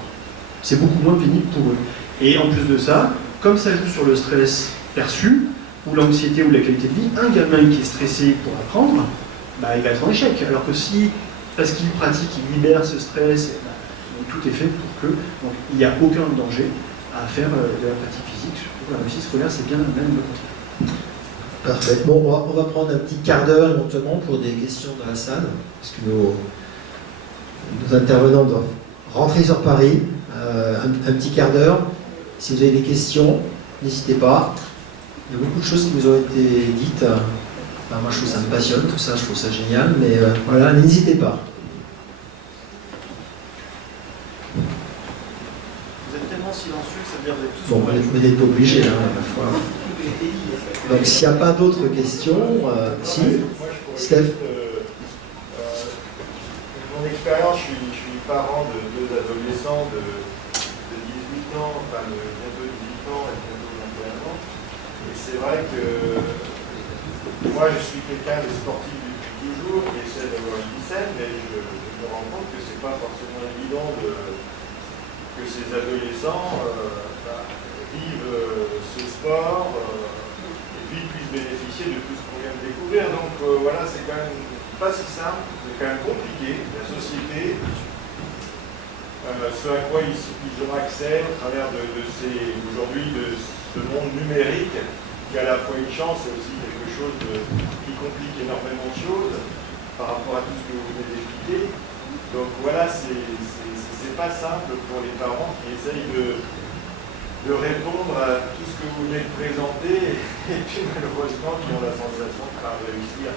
C'est beaucoup moins pénible pour eux. Et en plus de ça, comme ça joue sur le stress perçu, ou l'anxiété ou la qualité de vie, un gamin qui est stressé pour apprendre, bah, il va être en échec. Alors que si, parce qu'il pratique, il libère ce stress, donc tout est fait pour que. Donc il n'y a aucun danger à faire de la pratique physique, surtout pour la réussite scolaire, c'est bien même le contraire. Parfait. Bon, on va prendre un petit quart d'heure éventuellement pour des questions dans la salle, parce que nos intervenants doivent rentrer sur Paris. Un petit quart d'heure. Si vous avez des questions, n'hésitez pas. Il y a beaucoup de choses qui nous ont été dites. Enfin, moi, je trouve ça me passionne, tout ça, je trouve ça génial, mais voilà, n'hésitez pas. Vous êtes tellement silencieux que ça veut dire que vous êtes tous. Bon, vous n'êtes pas obligés, hein, à la fois. Donc, s'il n'y a pas d'autres questions, si, Steph. Mon expérience, je suis parent de 2 adolescents de 18 ans, enfin de bientôt 18 ans et bientôt 21 ans. Et c'est vrai que moi, je suis quelqu'un de sportif depuis toujours, qui essaie d'avoir une vie saine, mais je me rends compte que c'est pas forcément évident que ces adolescents vivent ce sport et puis puissent bénéficier de tout ce qu'on vient de découvrir. Donc voilà, c'est quand même pas si simple, c'est quand même compliqué. La société, ce à quoi ils ont accès au travers aujourd'hui de ce monde numérique, qui est à la fois une chance et aussi quelque chose qui complique énormément de choses par rapport à tout ce que vous venez d'expliquer. Donc voilà, c'est pas simple pour les parents qui essayent de répondre à tout ce que vous venez de présenter et puis malheureusement qui ont la sensation de ne pas réussir.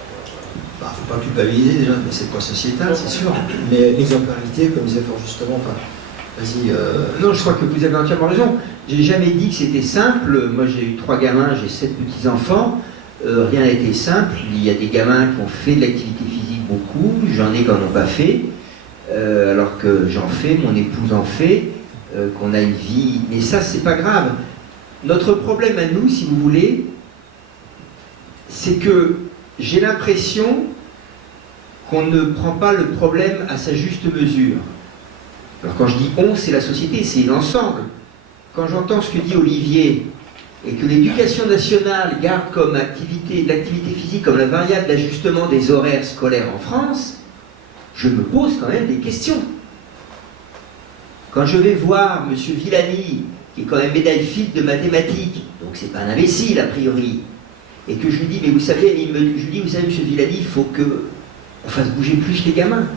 Il ne faut pas culpabiliser déjà, mais c'est pas sociétal, c'est sûr. Mais l'exemplarité, comme disait fort justement, enfin, vas-y. Non, je crois que vous avez entièrement raison. J'ai jamais dit que c'était simple. Moi, j'ai eu 3 gamins, j'ai 7 petits-enfants. Rien n'a été simple. Il y a des gamins qui ont fait de l'activité physique beaucoup. J'en ai qui n'en ont pas fait. Alors que j'en fais, mon épouse en fait, qu'on a une vie. Mais ça, c'est pas grave. Notre problème à nous, si vous voulez, c'est que j'ai l'impression qu'on ne prend pas le problème à sa juste mesure. Alors quand je dis on, c'est la société, c'est l'ensemble. Quand j'entends ce que dit Olivier, et que l'éducation nationale garde comme l'activité physique comme la variable d'ajustement des horaires scolaires en France, je me pose quand même des questions. Quand je vais voir M. Villani, qui est quand même médaille Fields de mathématiques, donc c'est pas un imbécile a priori, et que je lui dis, mais vous savez, je lui dis, vous savez, M. Villani, il faut qu'on fasse bouger plus les gamins.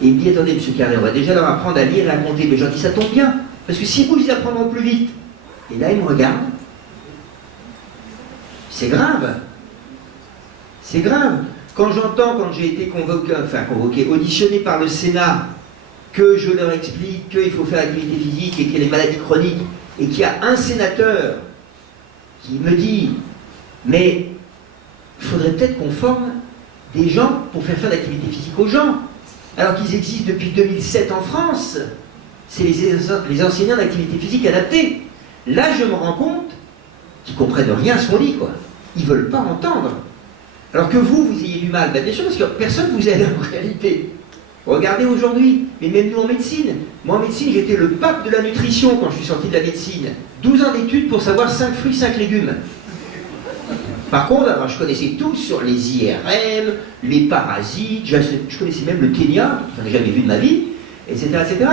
Et il me dit, attendez, M. Carnet, on va déjà leur apprendre à lire et à compter. Mais j'en dis, ça tombe bien, parce que si vous, ils apprendront plus vite. Et là, il me regarde. C'est grave. C'est grave. Quand j'entends, quand j'ai été auditionné par le Sénat, que je leur explique qu'il faut faire l'activité physique et qu'il y a les maladies chroniques, et qu'il y a un sénateur qui me dit, mais il faudrait peut-être qu'on forme des gens pour faire l'activité physique aux gens, alors qu'ils existent depuis 2007 en France. C'est les enseignants d'activité physique adaptée. Là, je me rends compte qui comprennent rien à ce qu'on dit, quoi. Ils veulent pas entendre. Alors que vous ayez du mal, bien sûr, parce que personne vous aide en réalité. Regardez aujourd'hui, mais même nous en médecine. Moi en médecine, j'étais le pape de la nutrition quand je suis sorti de la médecine. 12 ans d'études pour savoir 5 fruits, 5 légumes. Par contre, alors, je connaissais tout sur les IRM, les parasites, je connaissais même le ténia, je n'en ai jamais vu de ma vie, etc., etc.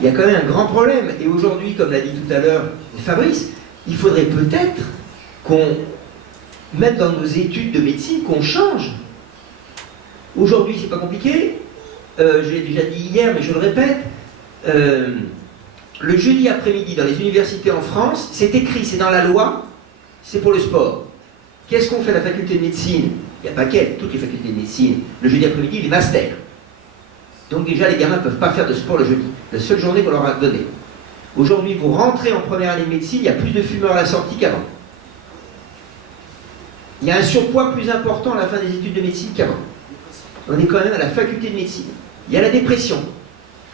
Il y a quand même un grand problème. Et aujourd'hui, comme l'a dit tout à l'heure Fabrice, il faudrait peut-être qu'on mette dans nos études de médecine, qu'on change. Aujourd'hui, c'est pas compliqué. Je l'ai déjà dit hier, mais je le répète. Le jeudi après-midi, dans les universités en France, c'est écrit, c'est dans la loi, c'est pour le sport. Qu'est-ce qu'on fait à la faculté de médecine? Il n'y a pas qu'elle, toutes les facultés de médecine. Le jeudi après-midi, les masters. Donc déjà, les gamins ne peuvent pas faire de sport le jeudi. La seule journée qu'on leur a donnée. Aujourd'hui, vous rentrez en première année de médecine, il y a plus de fumeurs à la sortie qu'avant. Il y a un surpoids plus important à la fin des études de médecine qu'avant. On est quand même à la faculté de médecine. Il y a la dépression.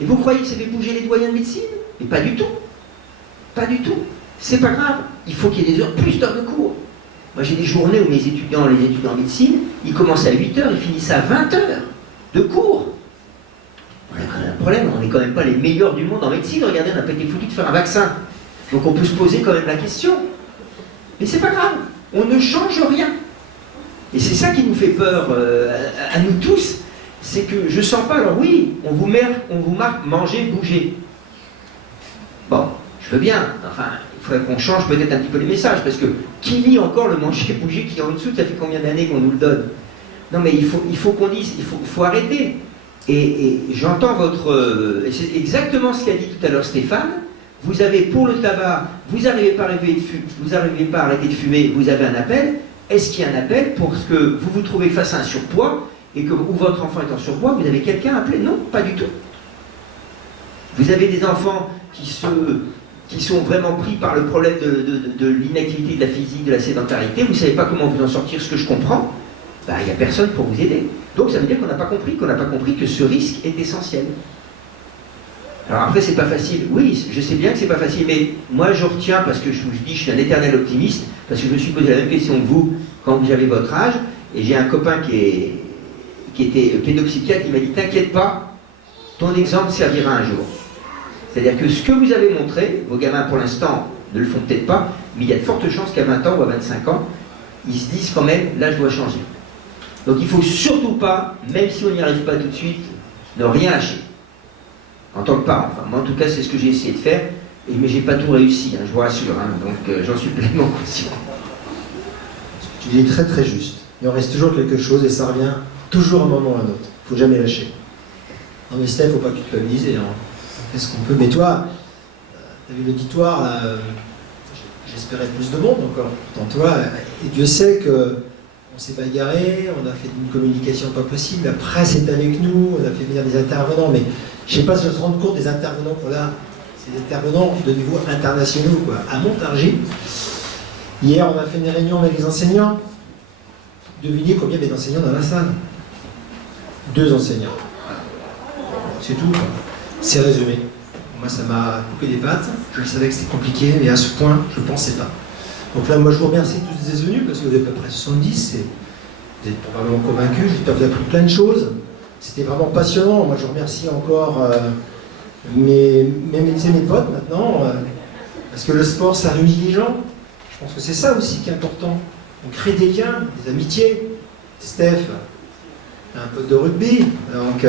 Et vous croyez que ça fait bouger les doyens de médecine? Mais pas du tout. Pas du tout. C'est pas grave. Il faut qu'il y ait des heures, plus d'heures de cours. Moi, j'ai des journées où les étudiants en médecine, ils commencent à 8 heures, ils finissent à 20 heures de cours. On a quand même un problème, on n'est quand même pas les meilleurs du monde en médecine. Regardez, on n'a pas été foutu de faire un vaccin. Donc on peut se poser quand même la question. Mais c'est pas grave, on ne change rien. Et c'est ça qui nous fait peur à nous tous, c'est que je sens pas, alors oui, on vous marque manger, bouger. Bon, je veux bien, enfin, il faudrait qu'on change peut-être un petit peu les messages, parce que qui lit encore le manger, bouger qui est en dessous, ça fait combien d'années qu'on nous le donne? Non mais il faut qu'on dise, il faut arrêter. Et j'entends votre... c'est exactement ce qu'a dit tout à l'heure Stéphane. Vous avez pour le tabac, vous n'arrivez pas à arrêter de fumer, vous avez un appel. Est-ce qu'il y a un appel pour ce que vous vous trouvez face à un surpoids et que ou votre enfant est en surpoids, vous avez quelqu'un à appeler? Non, pas du tout. Vous avez des enfants qui sont vraiment pris par le problème de l'inactivité, de la physique, de la sédentarité. Vous ne savez pas comment vous en sortir, ce que je comprends. Ben, il n'y a personne pour vous aider. Donc ça veut dire qu'on n'a pas compris que ce risque est essentiel. Alors après, c'est pas facile. Oui, je sais bien que c'est pas facile, mais moi je retiens, parce que je vous dis, je suis un éternel optimiste, parce que je me suis posé la même question que vous quand vous avez votre âge, et j'ai un copain qui était pédopsychiatre, il m'a dit, t'inquiète pas, ton exemple servira un jour. C'est-à-dire que ce que vous avez montré, vos gamins pour l'instant ne le font peut-être pas, mais il y a de fortes chances qu'à 20 ans ou à 25 ans, ils se disent quand même, là je dois changer. Donc il ne faut surtout pas, même si on n'y arrive pas tout de suite, ne rien lâcher. En tant que parent, enfin moi en tout cas c'est ce que j'ai essayé de faire, mais j'ai pas tout réussi, hein, je vous rassure, hein, donc j'en suis pleinement conscient. Ce que tu dis est très très juste. Il en reste toujours quelque chose et ça revient toujours à un moment ou à un autre. Il ne faut jamais lâcher. Non mais Steph, il ne faut pas culpabiliser. Hein. Qu'est-ce qu'on peut... Mais toi, tu as vu l'auditoire, là, j'espérais plus de monde encore. Pourtant toi, et Dieu sait que on s'est bagarré, on a fait une communication pas possible, la presse est avec nous, on a fait venir des intervenants, mais je ne sais pas si on se rend compte des intervenants qu'on a, c'est des intervenants de niveau internationaux, quoi, à Montargis. Hier, on a fait une réunion avec les enseignants. Devinez combien il y avait d'enseignants dans la salle? 2 enseignants. C'est tout, quoi. C'est résumé. Moi, ça m'a coupé des pattes. Je savais que c'était compliqué, mais à ce point, je ne pensais pas. Donc là, moi, je vous remercie tous les venus, parce que vous êtes à peu près 70, et vous êtes probablement convaincus. J'espère que vous avez appris plein de choses. C'était vraiment passionnant. Moi, je remercie encore mes potes maintenant, parce que le sport, ça réunit les gens. Je pense que c'est ça aussi qui est important. On crée des liens, des amitiés. Steph, un pote de rugby, donc...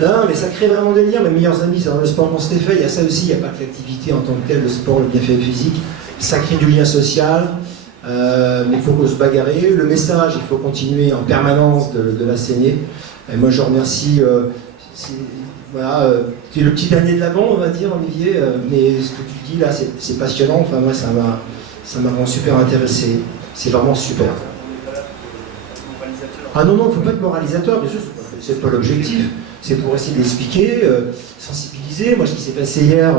non, mais ça crée vraiment des liens. Mes meilleurs amis, c'est dans le sport qu'on s'était fait. Il y a ça aussi, il n'y a pas que l'activité en tant que telle, le sport, le bienfait physique. Ça crée du lien social, mais il faut se bagarrer. Le message, il faut continuer en permanence de l'asséner. Et moi, je remercie. Voilà, tu es le petit dernier de l'avant, on va dire, Olivier, mais ce que tu dis là, c'est passionnant. Enfin, moi, ça m'a vraiment super intéressé. C'est vraiment super. Ah non, non, il ne faut pas être moralisateur, bien sûr, c'est pas l'objectif. C'est pour essayer d'expliquer, sensibiliser. Moi, ce qui s'est passé hier,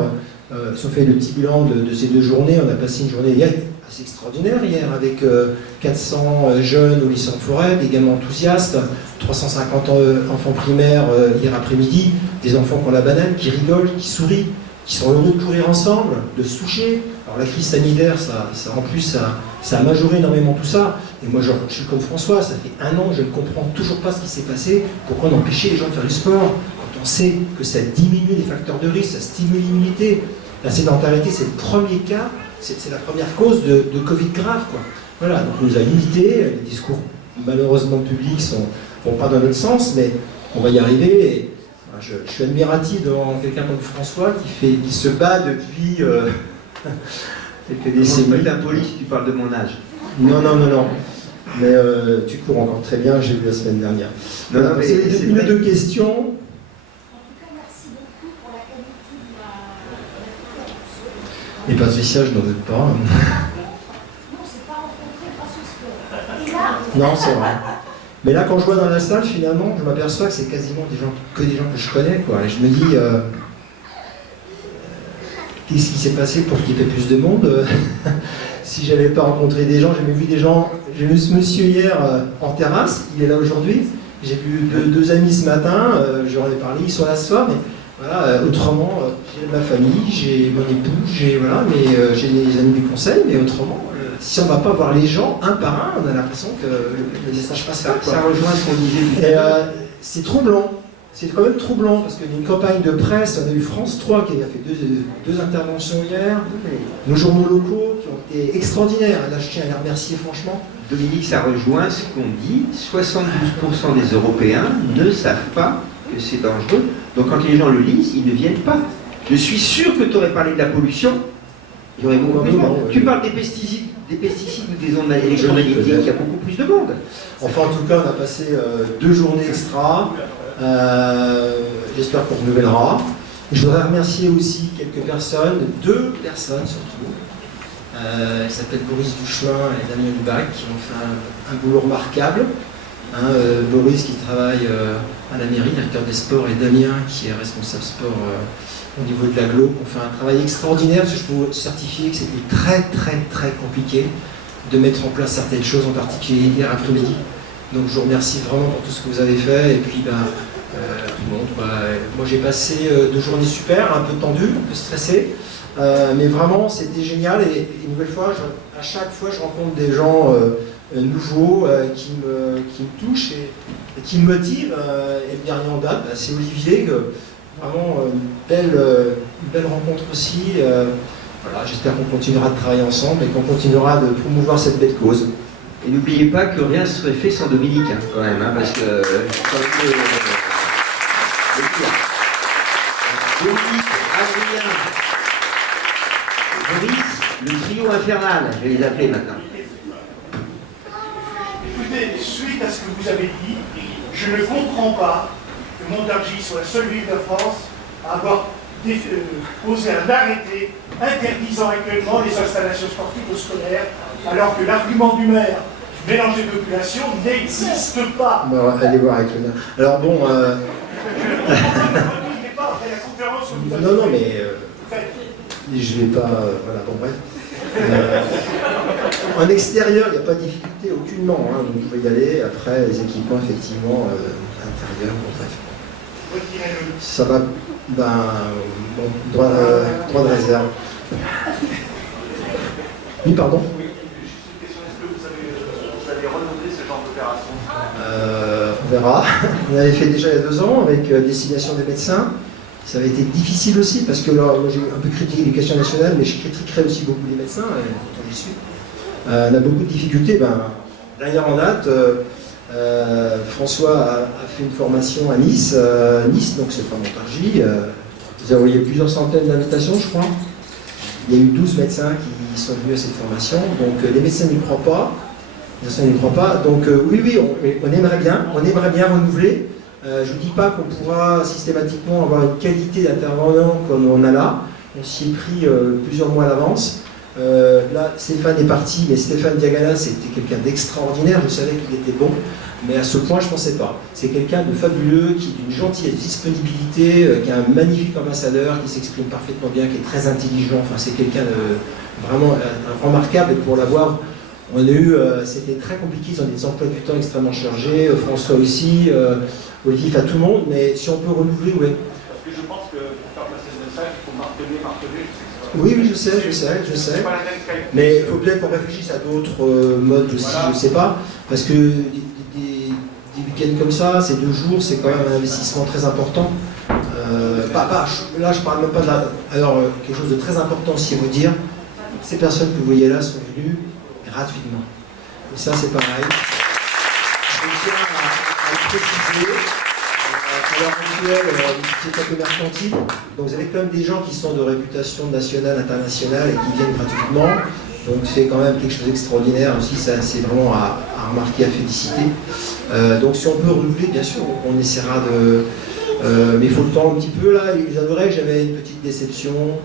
si on fait le petit bilan de ces 2 journées, on a passé une journée hier assez extraordinaire hier, avec 400 jeunes au lycée en forêt, des gamins enthousiastes, 350 enfants primaires hier après-midi, des enfants qui ont la banane, qui rigolent, qui sourient. qui sont heureux de courir ensemble, de se toucher. Alors la crise sanitaire, en plus, ça a majoré énormément tout ça. Et moi, je suis comme François, ça fait 1 an, je ne comprends toujours pas ce qui s'est passé. Pourquoi on empêchait les gens de faire du sport quand on sait que ça diminue les facteurs de risque, ça stimule l'immunité. La sédentarité, c'est le premier cas, c'est la première cause de Covid grave, quoi. Voilà, donc on nous a limité, les discours malheureusement publics vont pas dans notre sens, mais on va y arriver. Et, je suis admiratif devant quelqu'un comme François qui se bat depuis quelques décennies. Je suis police, tu parles de mon âge. Non. Mais tu cours encore très bien, j'ai vu la semaine dernière. Non, mais c'est une ou deux questions. En tout cas, merci beaucoup pour la qualité de la conférence. Et pas spécial, je n'en doute pas. Non, c'est pas rencontré grâce au sport. Et là, Non, c'est vrai. Mais là, quand je vois dans la salle, finalement, je m'aperçois que c'est quasiment que des gens que je connais, quoi. Et je me dis, qu'est-ce qui s'est passé pour qu'il y ait plus de monde si j'avais pas rencontré des gens, j'ai même vu des gens. J'ai vu ce monsieur hier en terrasse, il est là aujourd'hui. J'ai vu deux amis ce matin, j'en ai parlé, ils sont là ce soir, mais voilà, autrement, j'ai ma famille, j'ai mon époux, j'ai des amis du conseil, mais autrement, si on ne va pas voir les gens un par un, on a l'impression que le message passe pas. Ça rejoint ce qu'on disait. Et c'est troublant. C'est quand même troublant parce qu'il y a une campagne de presse, on a eu France 3 qui a fait deux interventions hier, nos journaux locaux qui ont été extraordinaires. Là, je tiens à les remercier franchement. Dominique, ça rejoint ce qu'on dit. 72% des Européens ne savent pas que c'est dangereux. Donc quand les gens le lisent, ils ne viennent pas. Je suis sûr que tu aurais parlé de la pollution. Il y aurait beaucoup plus de monde. Tu parles des pesticides ou des ondes électromagnétiques, il y a beaucoup plus de monde. Enfin, en tout cas, on a passé 2 journées extra. J'espère qu'on renouvellera. Je voudrais remercier aussi quelques personnes, 2 personnes surtout. Ils s'appellent Boris Duchemin et Damien Lubac, qui ont fait un boulot remarquable. Boris qui travaille à la mairie, directeur des sports, et Damien qui est responsable sport au niveau de l'agglo, ont fait un travail extraordinaire, parce que je peux certifier que c'était très compliqué de mettre en place certaines choses, en particulier hier après-midi. Donc je vous remercie vraiment pour tout ce que vous avez fait. Et puis moi j'ai passé 2 journées super, un peu tendues, un peu stressées, mais vraiment c'était génial. Et une nouvelle fois, à chaque fois je rencontre des gens nouveaux qui me touchent et qui me motivent. Et le dernier en date, c'est Olivier, vraiment une belle rencontre aussi. Voilà, j'espère qu'on continuera de travailler ensemble et qu'on continuera de promouvoir cette belle cause. Et n'oubliez pas que rien ne serait fait sans Dominique, quand même, parce que... Dominique, Adrien, Boris, le trio infernal, je vais les appeler maintenant. Écoutez, suite à ce que vous avez dit, je ne comprends pas que Montargis soit la seule ville de France à avoir posé un arrêté interdisant actuellement les installations sportives au scolaire, alors que l'argument du maire du mélange des populations n'existe pas. Bon, allez voir avec le maire. Alors bon... Non, mais je vais pas... voilà, bon, bref. En extérieur, il n'y a pas de difficulté aucunement, hein, vous pouvez y aller. Après, les équipements, effectivement, intérieur, bon, bref. Ça va... droit de réserve. Oui, pardon. Oui, juste une question, est-ce que vous allez renouveler ce genre d'opération? On verra. On avait fait déjà il y a 2 ans avec Destination des médecins. Ça avait été difficile aussi parce que là, moi j'ai un peu critiqué l'éducation nationale, mais je critiquerai aussi beaucoup les médecins, et pourtant j'y suis. On a beaucoup de difficultés. Dernière en date, François a fait une formation à Nice. Nice, donc c'est pas Montargis. Vous avez envoyé plusieurs centaines d'invitations, je crois. Il y a eu 12 médecins qui sont venus à cette formation. Donc les médecins n'y croient pas. Les médecins n'y croient pas. Donc oui, on aimerait bien renouveler. Je ne dis pas qu'on pourra systématiquement avoir une qualité d'intervenant comme on a là. On s'y est pris plusieurs mois à l'avance. Là, Stéphane est parti, mais Stéphane Diagana, c'était quelqu'un d'extraordinaire. Je savais qu'il était bon, mais à ce point, je ne pensais pas. C'est quelqu'un de fabuleux, qui d'une gentille disponibilité, qui est un magnifique ambassadeur, qui s'exprime parfaitement bien, qui est très intelligent. Enfin, c'est quelqu'un de vraiment remarquable. Et pour l'avoir, on a eu, c'était très compliqué. Ils ont des emplois du temps extrêmement chargés. François aussi, Olivier, à tout le monde. Mais si on peut renouveler, oui. Parce que je pense que pour faire passer ce message, il faut marteler Oui, oui, je sais. Mais il faut peut-être qu'on réfléchisse à d'autres modes aussi, je ne sais pas. Parce que des week-ends comme ça, ces 2 jours, c'est quand même un investissement très important. Là, je parle même pas de la... Alors, quelque chose de très important aussi à vous dire, ces personnes que vous voyez là sont venues gratuitement. Et ça, c'est pareil. Je tiens à le préciser. À l'heure actuelle, c'est un peu mercantile. Donc vous avez quand même des gens qui sont de réputation nationale, internationale et qui viennent gratuitement. Donc c'est quand même quelque chose d'extraordinaire aussi, ça, c'est vraiment à remarquer, à féliciter. Donc si on peut renouveler, bien sûr, on essaiera de... mais il faut le temps un petit peu là. J'avouerais que j'avais une petite déception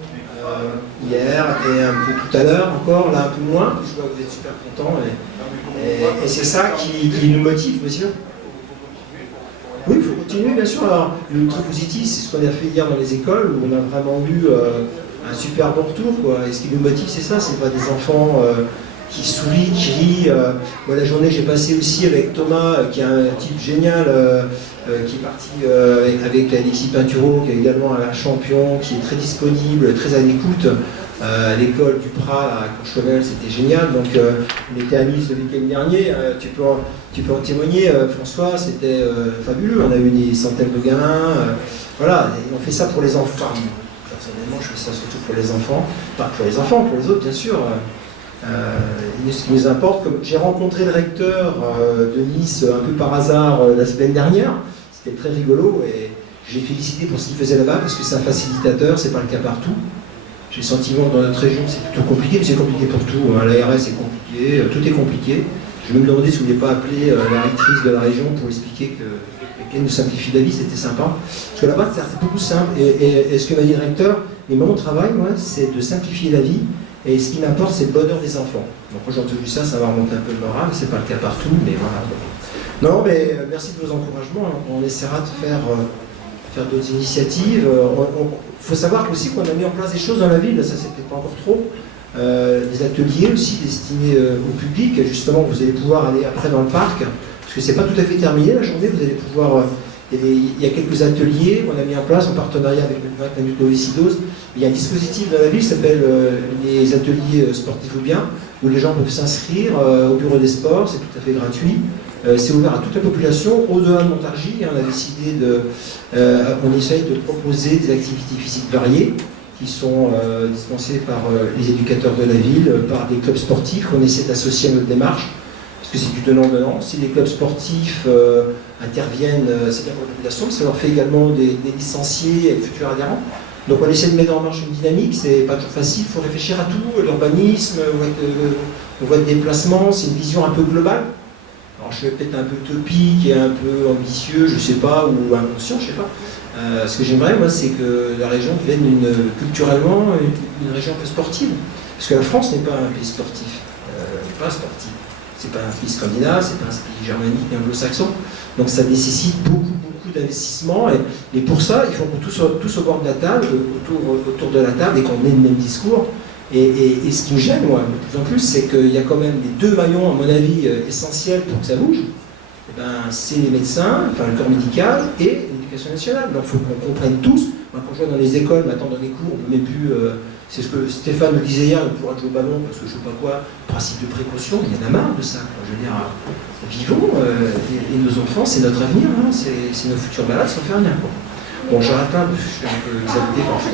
hier et un peu tout à l'heure encore, là un peu moins. Je vois que vous êtes super contents et c'est ça qui nous motive, monsieur. Oui, il faut continuer, bien sûr. Alors, le truc positif, c'est ce qu'on a fait hier dans les écoles, où on a vraiment eu un super bon retour, quoi. Et ce qui nous motive, c'est ça, c'est pas des enfants qui sourient, qui rient. Moi, la journée, j'ai passé aussi avec Thomas, qui est un type génial, qui est parti avec Alexis Pinturo, qui est également un champion, qui est très disponible, très à l'écoute. À l'école du Prat à Courchevel, c'était génial. Donc, on était à Nice le week-end dernier. Tu peux en témoigner, François, c'était fabuleux. On a eu des centaines de gamins. Voilà, et on fait ça pour les enfants. Personnellement, je fais ça surtout pour les enfants. Pas pour les enfants, pour les autres, bien sûr. Ce qui nous importe, comme j'ai rencontré le recteur de Nice un peu par hasard la semaine dernière, c'était très rigolo et j'ai félicité pour ce qu'il faisait là-bas parce que c'est un facilitateur, c'est pas le cas partout. J'ai le sentiment que dans notre région c'est plutôt compliqué, mais c'est compliqué pour tout. L'ARS est compliqué, tout est compliqué. Je me demandais si vous ne vouliez pas appeler la rectrice de la région pour expliquer qu'elle nous simplifie la vie, c'était sympa. Parce que là-bas c'est beaucoup simple. Et ce que m'a dit le recteur, mais mon travail, moi, c'est de simplifier la vie. Et ce qui m'importe, c'est le bonheur des enfants. Donc quand j'ai entendu ça, ça va remonter un peu le moral. C'est pas le cas partout, mais voilà. Non, mais merci de vos encouragements. On essaiera de faire d'autres initiatives. Il faut savoir aussi qu'on a mis en place des choses dans la ville, ça c'est peut-être pas encore trop. Des ateliers aussi destinés au public. Justement, vous allez pouvoir aller après dans le parc, parce que c'est pas tout à fait terminé la journée. Vous allez pouvoir. Il y a quelques ateliers qu'on a mis en place en partenariat avec le 20 minutes d'ovécidose. Il y a un dispositif dans la ville qui s'appelle les ateliers sportifs ou bien, où les gens peuvent s'inscrire au bureau des sports, c'est tout à fait gratuit. C'est ouvert à toute la population. Au-delà de Montargis, on a décidé on essaye de proposer des activités physiques variées qui sont dispensées par les éducateurs de la ville, par des clubs sportifs qu'on essaie d'associer à notre démarche, parce que c'est du donnant-donnant. Si les clubs sportifs interviennent, c'est bien pour la population, mais ça leur fait également des licenciés et futurs adhérents. Donc on essaie de mettre en marche une dynamique, c'est pas toujours facile, il faut réfléchir à tout, l'urbanisme, on voit des déplacements, c'est une vision un peu globale. Alors je suis peut-être un peu utopique et un peu ambitieux, je sais pas, ou inconscient, je sais pas. Ce que j'aimerais, moi, c'est que la région devienne culturellement une région un peu sportive. Parce que la France n'est pas un pays sportif, pas sportif. C'est pas un pays scandinave, c'est pas un pays germanique ni anglo-saxon. Donc ça nécessite beaucoup d'investissement. Et pour ça, il faut qu'on tous au bord de la table, autour de la table, et qu'on ait le même discours. Et ce qui me gêne, moi, de plus en plus, c'est qu'il y a quand même les 2 maillons, à mon avis, essentiels pour que ça bouge. C'est les médecins, enfin le corps médical et l'éducation nationale. Donc il faut qu'on comprenne tous. Moi, quand je vois dans les écoles, maintenant dans les cours, on ne met plus. C'est ce que Stéphane me disait hier, on pourra jouer au ballon parce que je ne sais pas quoi, principe de précaution, il y en a marre de ça. Quoi. Je veux dire, vivons, et nos enfants, c'est notre avenir, hein, c'est nos futurs malades sans faire rien. Quoi. Bon, j'arrête là, je suis un peu exalté parfois.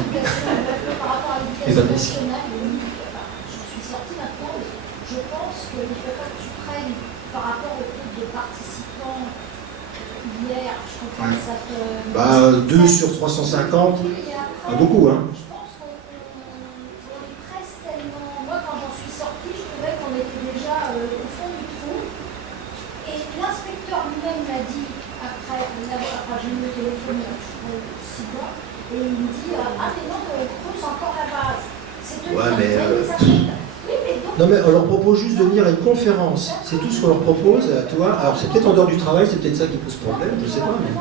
Par rapport à l'éducation nationale, j'en suis sortie maintenant, je pense qu'il ne faut pas que tu prennes par rapport au nombre de participants hier, je comprends que ça te... 2 sur 350, pas beaucoup, hein. Moi, quand j'en suis sortie, je trouvais qu'on était déjà au fond du trou. Et l'inspecteur lui-même m'a dit, après, j'ai eu le téléphone, je crois, 6 mois, et il me dit, ah mais non, creuse encore la base. C'est de Non mais on leur propose juste de venir à une conférence, c'est tout ce qu'on leur propose, tu vois. Alors c'est peut-être en dehors du travail, c'est peut-être ça qui pose problème, je sais pas. Mais...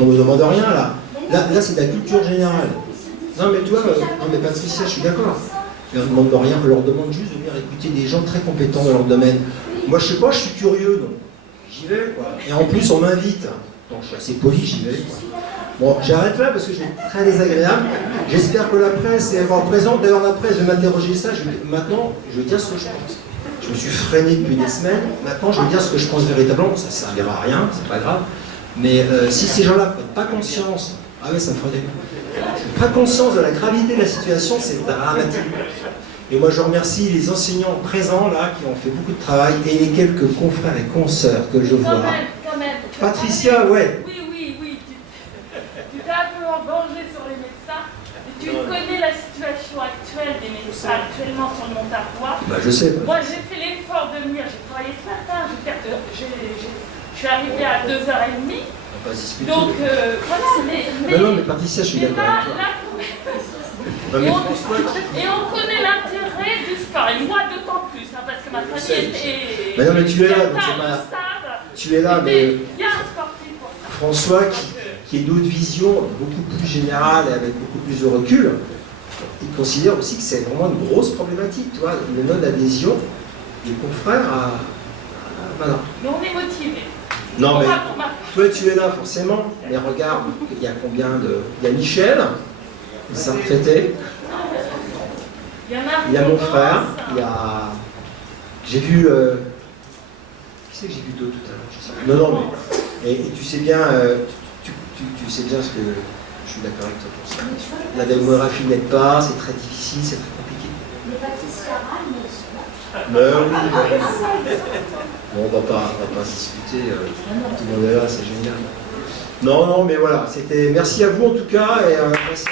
On ne me demande rien là. Là c'est de la culture générale. Non mais tu vois, on n'est pas de souci, je suis d'accord. On ne leur demande rien, on leur demande juste de venir écouter des gens très compétents dans leur domaine. Moi je sais pas, je suis curieux, donc j'y vais quoi. Et en plus on m'invite, donc je suis assez poli, j'y vais quoi. Bon, j'arrête là parce que c'est très désagréable. J'espère que la presse est encore présente. D'ailleurs, la presse veut m'interroger ça. Maintenant, je veux dire ce que je pense. Je me suis freiné depuis des semaines. Maintenant, je veux dire ce que je pense véritablement. Ça ne servira à rien, c'est pas grave. Mais si ces gens-là ne prennent pas conscience, ah oui, ça me ferait des... Pas conscience de la gravité de la situation, c'est dramatique. Et moi, je remercie les enseignants présents là qui ont fait beaucoup de travail et les quelques confrères et consoeurs que je vois. Quand même. Patricia, ouais. Oui. Tu t'es un peu engagé sur les médecins. Et tu connais la situation actuelle des médecins actuellement sur le Montarrois. Bah, je sais. Moi, j'ai fait l'effort de venir. J'ai travaillé ce matin. Je suis arrivée à 2h30. On va pas se disputer. Donc, voilà. Mais Patricia, je suis d'accord avec toi. Et on connaît l'intérêt du sport. Et moi, d'autant plus. Hein, parce que ma famille est... Mais non, mais tu es là. Donc c'est pas... Tu es là, mais... Il y a un sportif pour ça. François, qui est d'autres visions beaucoup plus générales et avec beaucoup plus de recul, il considère aussi que c'est vraiment une grosse problématique, tu vois, le non-adhésion des confrères à... Voilà. Mais on est motivés. Non, mais toi, tu es là, forcément, mais regarde, il y a combien de... Il y a Michel, il s'est retraité, il y a mon frère, il y a... J'ai vu... Qui c'est que j'ai vu d'autres tout à l'heure, je sais pas. Non, mais... Et tu sais bien... Tu sais bien ce que je suis d'accord avec toi pour ça. La démographie n'aide pas, c'est très difficile, c'est très compliqué. Les Patricia Rall, mais ils sont là. Mais oui, bon, on va pas discuter, tout le monde est là, c'est génial. Non, mais voilà, c'était... Merci à vous en tout cas, et merci à...